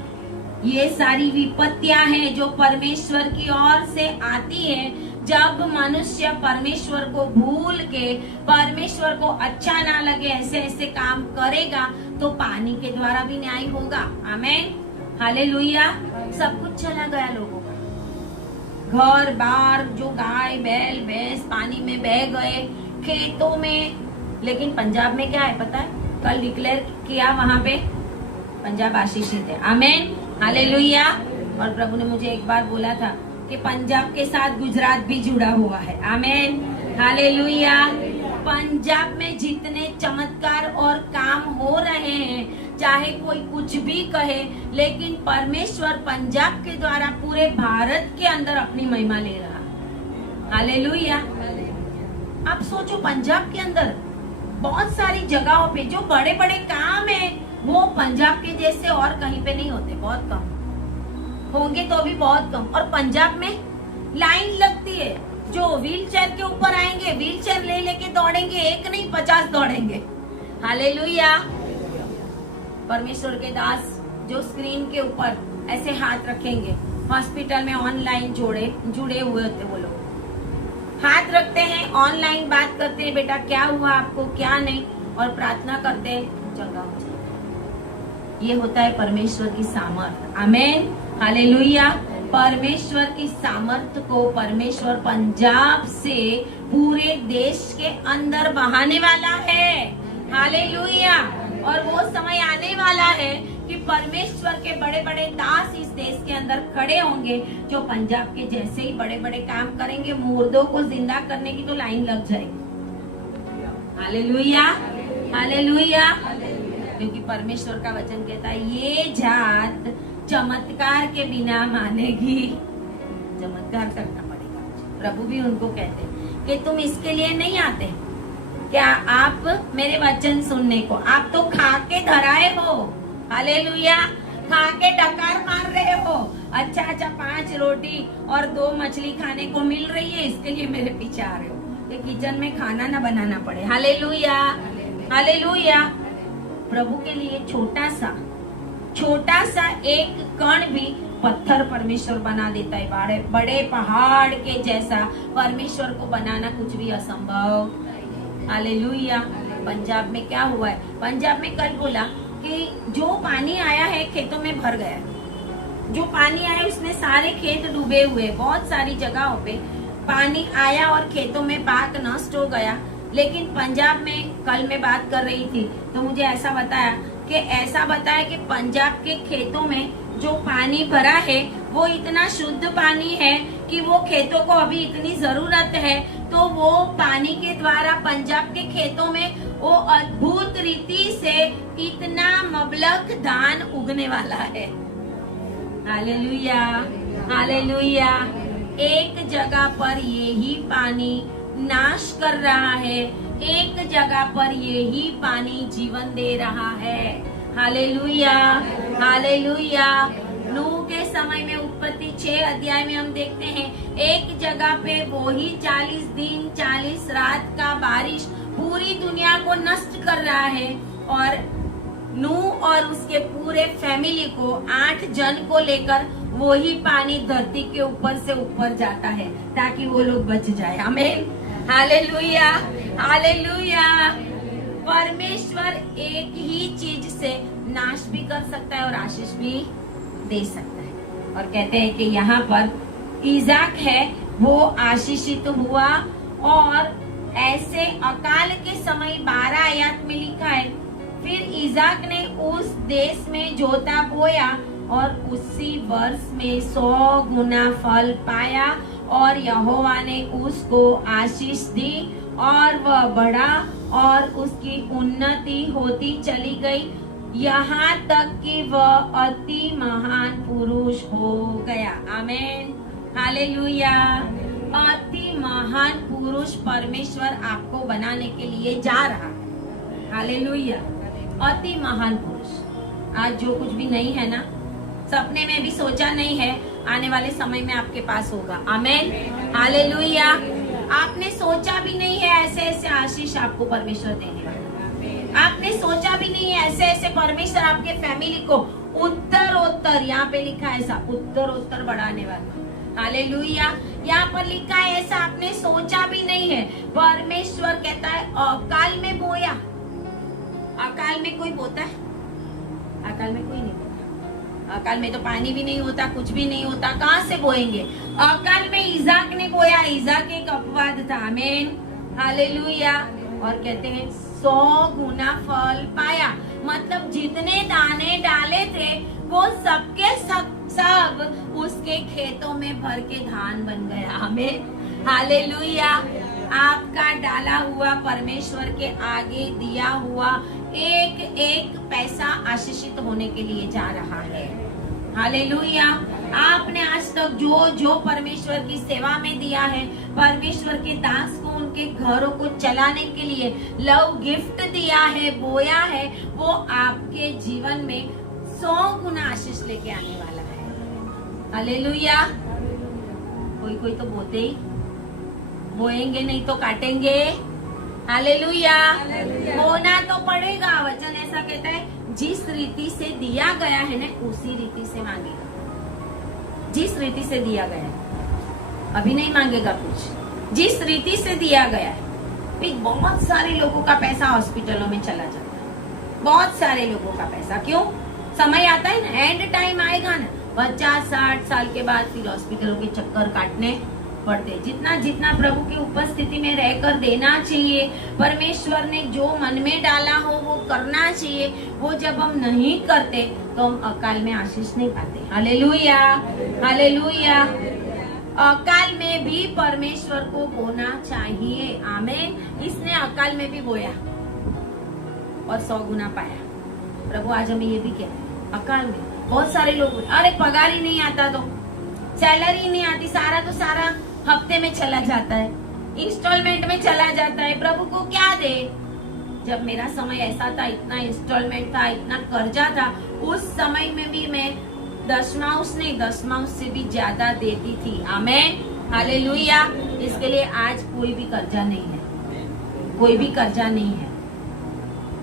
ये सारी विपत्तियां हैं जो परमेश्वर की ओर से आती है। जब मनुष्य परमेश्वर को भूल के, परमेश्वर को अच्छा ना लगे, ऐसे ऐसे काम करेगा, तो पानी के द्वारा भी न्याय होगा। आमेन, हालेलुया। सब कुछ चला गया लोगों का, घर बार, जो गाय बैल भैंस पानी में बह गए, खेतों में। लेकिन पंजाब में क्या है पता है? कल डिक्लेयर किया, वहां पे पंजाब आशीषित है। आमेन, हालेलुया। और प्रभु ने मुझे एक बार बोला था कि पंजाब के साथ गुजरात भी जुड़ा हुआ है। आमेन, हालेलुया। पंजाब में जितने चमत्कार और काम हो रहे हैं, चाहे कोई कुछ भी कहे, लेकिन परमेश्वर पंजाब के द्वारा पूरे भारत के अंदर अपनी महिमा ले रहा। हालेलुया। आप सोचो, पंजाब के अंदर बहुत सारी जगहों पे जो बड़े बड़े काम है, वो पंजाब के जैसे और कहीं पे नहीं होते, बहुत कम होंगे तो भी बहुत कम। और पंजाब में लाइन लगती है, जो व्हील चेयर के ऊपर आएंगे, व्हील चेयर ले लेके दौड़ेंगे, एक नहीं 50 दौड़ेंगे। हालेलुया। परमेश्वर के दास जो स्क्रीन के ऊपर ऐसे हाथ रखेंगे, हॉस्पिटल में ऑनलाइन जुड़े हुए होते, वो लोग हाथ रखते हैं, ऑनलाइन बात करते हैं, बेटा क्या हुआ आपको, क्या नहीं, और प्रार्थना करते हैं, चंगा हो जाए। ये होता है परमेश्वर की सामर्थ। आमेन, हालेलुया। परमेश्वर की सामर्थ को परमेश्वर पंजाब से पूरे देश के अंदर बहाने वाला है। हालेलुया। और वो समय आने वाला है कि परमेश्वर के बड़े बड़े दास इस देश के अंदर खड़े होंगे, जो पंजाब के जैसे ही बड़े बड़े काम करेंगे। मुर्दों को जिंदा करने की तो लाइन लग जाएगी। Hallelujah, hallelujah. क्योंकि परमेश्वर का वचन कहता है, ये जात चमत्कार के बिना मानेगी। चमत्कार करना पड़ेगा। प्रभु भी उनको कहते हैं कि तुम इसके लिए नहीं आते क्या, आप मेरे वचन सुनने को, आप तो खा के धराए हो। हालेलुया। खा के डकार मार रहे हो। अच्छा 5 रोटी और 2 मछली खाने को मिल रही है, इसके लिए मेरे पीछे आ रहे हो कि किचन में खाना ना बनाना पड़े। Hallelujah, hallelujah. प्रभु के लिए छोटा सा एक कण भी पत्थर परमेश्वर बना देता है, बड़े बड़े पहाड़ के जैसा परमेश्वर को बनाना कुछ भी असंभव। हालेलुया। पंजाब में क्या हुआ है, पंजाब में कल बोला कि जो पानी आया है खेतों में भर गया, जो पानी आया उसमें सारे खेत डूबे हुए, बहुत सारी जगहों पे पानी आया और खेतों में पाक नष्ट हो गया। लेकिन पंजाब में कल मैं बात कर रही थी तो मुझे ऐसा बताया कि पंजाब के खेतों में जो पानी भरा है वो इतना शुद्ध पानी है कि वो खेतों को अभी इतनी जरूरत है, तो वो पानी के द्वारा पंजाब के खेतों में वो अद्भुत रीति से इतना मबलख धान उगने वाला है। Hallelujah, hallelujah. एक जगह पर यही पानी नाश कर रहा है, एक जगह पर यही पानी जीवन दे रहा है। Hallelujah, hallelujah. नूह के समय में उत्पत्ति 6 अध्याय में हम देखते हैं एक जगह पे वो ही 40 दिन 40 रात का बारिश पूरी दुनिया को नष्ट कर रहा है, और नूह और उसके पूरे फैमिली को 8 जन को लेकर वो ही पानी धरती के ऊपर से ऊपर जाता है ताकि वो लोग बच जाए। आमीन, हालेलुया, हालेलुया। परमेश्वर एक ही चीज से नाश भी कर सकता है और आशीष भी दे सकता है। और कहते हैं कि यहाँ पर इज़ाक है वो आशीषित हुआ, और ऐसे अकाल के समय 12 आयत में लिखा है, फिर इज़ाक ने उस देश में जोता बोया और उसी वर्ष में 100 गुना फल पाया, और यहोवा ने उसको आशीष दी और वह बढ़ा और उसकी उन्नति होती चली गई, यहाँ तक कि वह अति महान पुरुष हो गया। आमीन, हालेलुया। अति महान पुरुष परमेश्वर आपको बनाने के लिए जा रहा है। हालेलुया, अति महान पुरुष। आज जो कुछ भी नहीं है ना, सपने में भी सोचा नहीं है, आने वाले समय में आपके पास होगा। आमीन, हालेलुया। आपने सोचा भी नहीं है ऐसे ऐसे आशीष आपको परमेश्वर देने वाला, आपने सोचा भी नहीं है ऐसे ऐसे परमेश्वर आपके फैमिली को उत्तरोत्तर, यहाँ पे लिखा है ऐसा, उत्तरोत्तर बढ़ाने वाला। हालेलुया। यहाँ पर लिखा है ऐसा आपने सोचा भी नहीं है। परमेश्वर कहता है अकाल में बोया। अकाल में कोई बोता है? अकाल में कोई नहीं बोता। अकाल में तो पानी भी नहीं होता, कुछ भी नहीं होता, कहाँ से बोएंगे? अकाल में इज़ाक ने बोया। इज़ाक एक अपवाद था। आमीन, हालेलुया। और कहते हैं 100 गुना फल पाया, मतलब जितने दाने डाले थे वो सबके सब उसके खेतों में भर के धान बन गया। आमीन, हालेलुया। आपका डाला हुआ परमेश्वर के आगे दिया हुआ एक एक पैसा आशीषित होने के लिए जा रहा है। हालेलुया। आपने आज तक जो जो परमेश्वर की सेवा में दिया है, परमेश्वर के दास को उनके घरों को चलाने के लिए लव गिफ्ट दिया है, बोया है, वो आपके जीवन में 100 गुना आशीष लेके आने वाला है। हालेलुया। कोई कोई तो बोते ही, बोएंगे नहीं तो काटेंगे। हालेलुया। बोना तो पड़ेगा। वचन ऐसा कहता है जिस रीति से दिया गया है ना उसी रीति से मांगेगा। जिस रीति से दिया गया है, अभी नहीं मांगेगा कुछ, जिस रीति से दिया गया है। फिर बहुत सारे लोगों का पैसा हॉस्पिटलों में चला जाता है, बहुत सारे लोगों का पैसा। क्यों? समय आता है ना, एंड टाइम आएगा ना, 50-60 साल के बाद फिर हॉस्पिटलों के चक्कर काटने पड़ते। जितना जितना प्रभु की उपस्थिति में रहकर देना चाहिए, परमेश्वर ने जो मन में डाला हो वो करना चाहिए, वो जब हम नहीं करते तो हम अकाल में आशीष नहीं पाते। Hallelujah, hallelujah. अकाल में भी परमेश्वर को बोना चाहिए। आमीन। इसने अकाल में भी बोया और 100 गुना पाया। प्रभु आज हमें ये भी कहते हैं, अकाल में बहुत सारे लोग, अरे पगार ही नहीं आता, तो सैलरी नहीं आती, सारा तो सारा हफ्ते में चला जाता है, इंस्टॉलमेंट में चला जाता है, प्रभु को क्या दे? जब मेरा समय ऐसा था, इतना इंस्टॉलमेंट था, इतना कर्जा था, उस समय में भी मैं दशमांश नहीं, दशमांश से भी ज्यादा देती थी। आमीन, हालेलुया। इसके लिए आज कोई भी कर्जा नहीं है, कोई भी कर्जा नहीं है।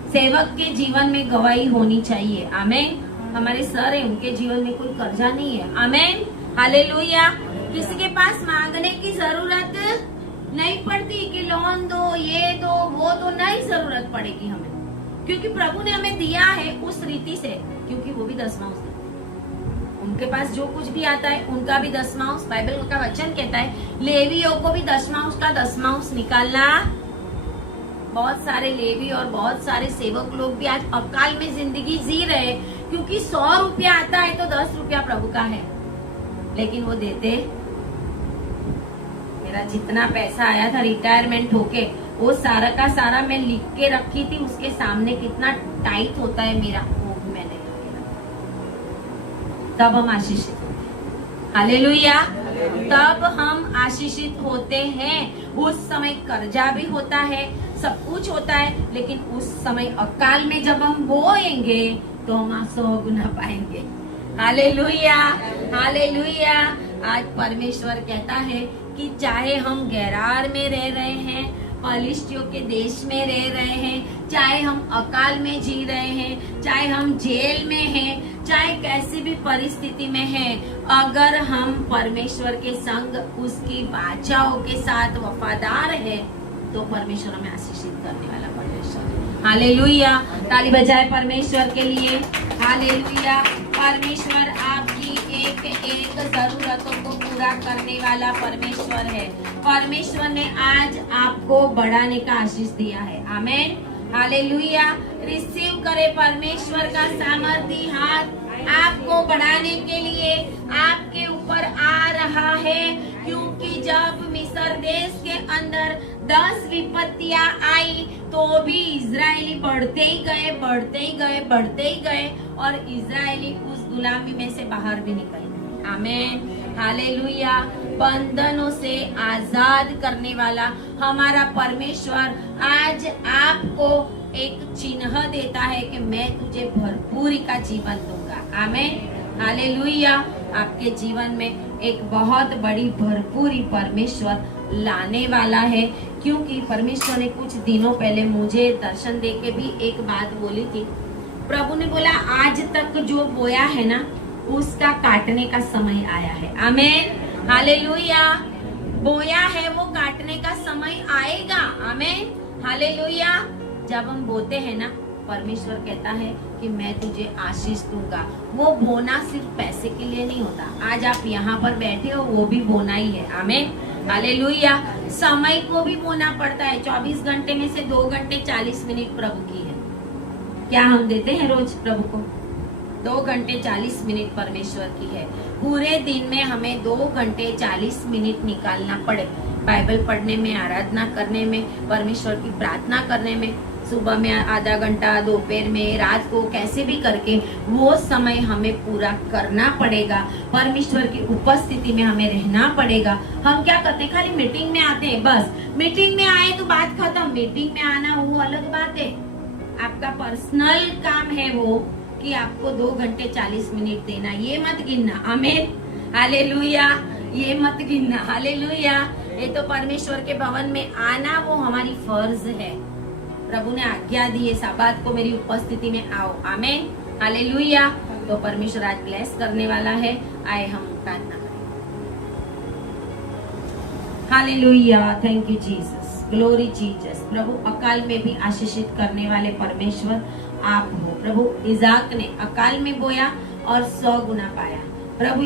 सेवक के जीवन में गवाही होनी चाहिए। आमीन, हमारे सर है, उनके जीवन में कोई कर्जा नहीं है। आमेन, हालेलुया। किसी के पास मांगने की जरूरत नहीं पड़ती कि लोन दो, ये दो, वो दो, नहीं जरूरत पड़ेगी हमें, क्योंकि प्रभु ने हमें दिया है उस रीति से, क्योंकि वो भी दसवां उसने, उनके पास जो कुछ भी आता है उनका भी दसमांश, बाइबल का वचन कहता है लेवियों को भी दसमांश का दसमांश निकालना। बहुत सारे लेवी और बहुत सारे सेवक लोग भी आज अकाल में जिंदगी जी रहे हैं, क्योंकि 100 रुपया आता है तो 10 रुपया प्रभु का है, लेकिन वो देते। मेरा जितना पैसा आया था रिटायरमेंट होके, वो सारा का सारा मैं लिख के रखी थी, उसके सामने कितना टाइट होता है मेरा, वो भी मैंने लिख के रखा। तब हम आशीषित होते हैं। हालेलुया। तब हम आशीषित होते हैं। उस समय कर्जा भी होता है, सब कुछ होता है, लेकिन उस समय अकाल में जब हम बोएंगे तो हम 100 गुना पाएंगे। Hallelujah, hallelujah. आज परमेश्वर कहता है कि चाहे हम गेरार में रह रहे हैं, पलिश्तियों के देश में रह रहे हैं, चाहे हम अकाल में जी रहे हैं, चाहे हम जेल में हैं, चाहे कैसी भी परिस्थिति में हैं, अगर हम परमेश्वर के संग उसकी वाचाओं के साथ वफादार है तो परमेश्वर हमें आशीषित करने वाला परमेश्वर है। हालेलुया। ताली बजाए परमेश्वर के लिए। हालेलुया। परमेश्वर आपकी एक एक जरूरतों को पूरा करने वाला परमेश्वर है। परमेश्वर ने आज आपको बढ़ाने का आशीष दिया है। आमेन, हालेलुया। रिसीव करे परमेश्वर का सामर्थी हाथ आपको बढ़ाने के लिए आपके ऊपर आ रहा है, क्योंकि जब मिस्र देश के अंदर 10 विपत्तियां आई तो भी इजरायली बढ़ते ही गए, बढ़ते ही गए, बढ़ते ही गए, और इजरायली उस गुलामी में से बाहर भी निकल गए। आमेन, हालेलुया। बंधनों से आजाद करने वाला हमारा परमेश्वर आज आपको एक चिन्ह देता है कि मैं तुझे भरपूरी का जीवन दूंगा। आमेन, हालेलुया। आपके जीवन में एक बहुत बड़ी भरपूरी परमेश्वर लाने वाला है, क्योंकि परमेश्वर ने कुछ दिनों पहले मुझे दर्शन देके भी एक बात बोली थी। प्रभु ने बोला आज तक जो बोया है ना, उसका काटने का समय आया है। आमेन, हालेलुया। बोया है वो काटने का समय आएगा। आमेन, हालेलुया। जब हम बोते हैं ना, परमेश्वर कहता है कि मैं तुझे आशीष दूंगा। वो बोना सिर्फ पैसे के लिए नहीं होता। आज आप यहाँ पर बैठे हो, वो भी बोना ही है। आमेन, हालेलुया। समय को भी बोना पड़ता है। 24 घंटे में से 2 घंटे 40 मिनट प्रभु की है। क्या हम देते हैं रोज प्रभु को? 2 घंटे 40 मिनट परमेश्वर की है। पूरे दिन में हमें 2 घंटे 40 मिनट निकालना पड़े, बाइबल पढ़ने में, आराधना करने में, परमेश्वर की प्रार्थना करने में। सुबह में आधा घंटा, दोपहर में, रात को, कैसे भी करके वो समय हमें पूरा करना पड़ेगा। परमेश्वर की उपस्थिति में हमें रहना पड़ेगा। हम क्या करते हैं? खाली मीटिंग में आते हैं, बस मीटिंग में आए तो बात खत्म। मीटिंग में आना वो अलग बात है, आपका पर्सनल काम है वो कि आपको 2 घंटे 40 मिनट देना, ये मत गिनना। आमेन, हालेलुया। ये मत गिनना। हालेलुया। ये तो परमेश्वर के भवन में आना वो हमारी फर्ज है। प्रभु ने आज्ञा दी है, साबात को मेरी उपस्थिति में आओ। आमेन, हालेलुया। तो परमेश्वर आज ब्लेस करने वाला है। आए हम प्रार्थना करें। Hallelujah, thank you Jesus, glory Jesus. प्रभु अकाल में भी आशीषित करने वाले परमेश्वर आप हो। प्रभु इजाक ने अकाल में बोया और 100 गुना पाया। प्रभु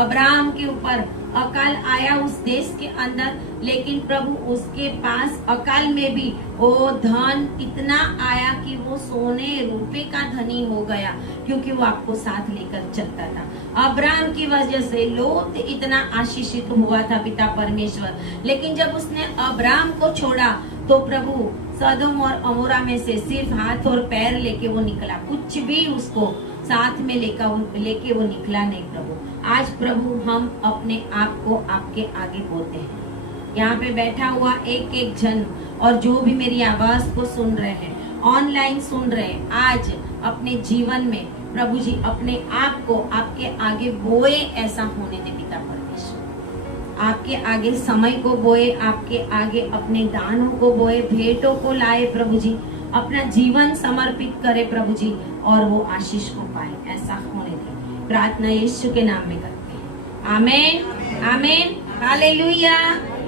अब्राहम के ऊपर अकाल आया उस देश के अंदर, लेकिन प्रभु उसके पास अकाल में भी वो धन इतना आया कि वो सोने रुपए का धनी हो गया, क्योंकि वो आपको साथ लेकर चलता था। अब्राहम की वजह से लोत इतना आशीषित हुआ था पिता परमेश्वर, लेकिन जब उसने अब्राहम को छोड़ा तो प्रभु सदोम और अमोरा में से सिर्फ हाथ और पैर लेके वो निकला, कुछ भी उसको साथ में लेके वो निकला नहीं। प्रभु आज प्रभु हम अपने आप को आपके आगे बोलते हैं। यहाँ पे बैठा हुआ एक एक जन और जो भी मेरी आवाज को सुन रहे हैं, ऑनलाइन सुन रहे हैं, आज अपने जीवन में प्रभु जी अपने आप को आपके आगे बोए ऐसा होने दे पिता परमेश्वर। आपके आगे समय को बोए, आपके आगे अपने दानों को बोए, भेंटों को लाए प्रभु जी, अपना जीवन समर्पित करे प्रभु जी। और वो आशीष को पाए। ऐसा होने दे, प्रार्थना यीशु के नाम में करते हैं। आमीन, आमीन, हालेलुया।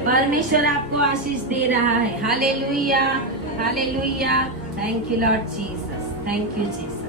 परमेश्वर आपको आशीष दे रहा है। Hallelujah, hallelujah. Thank you Lord Jesus, thank you Jesus.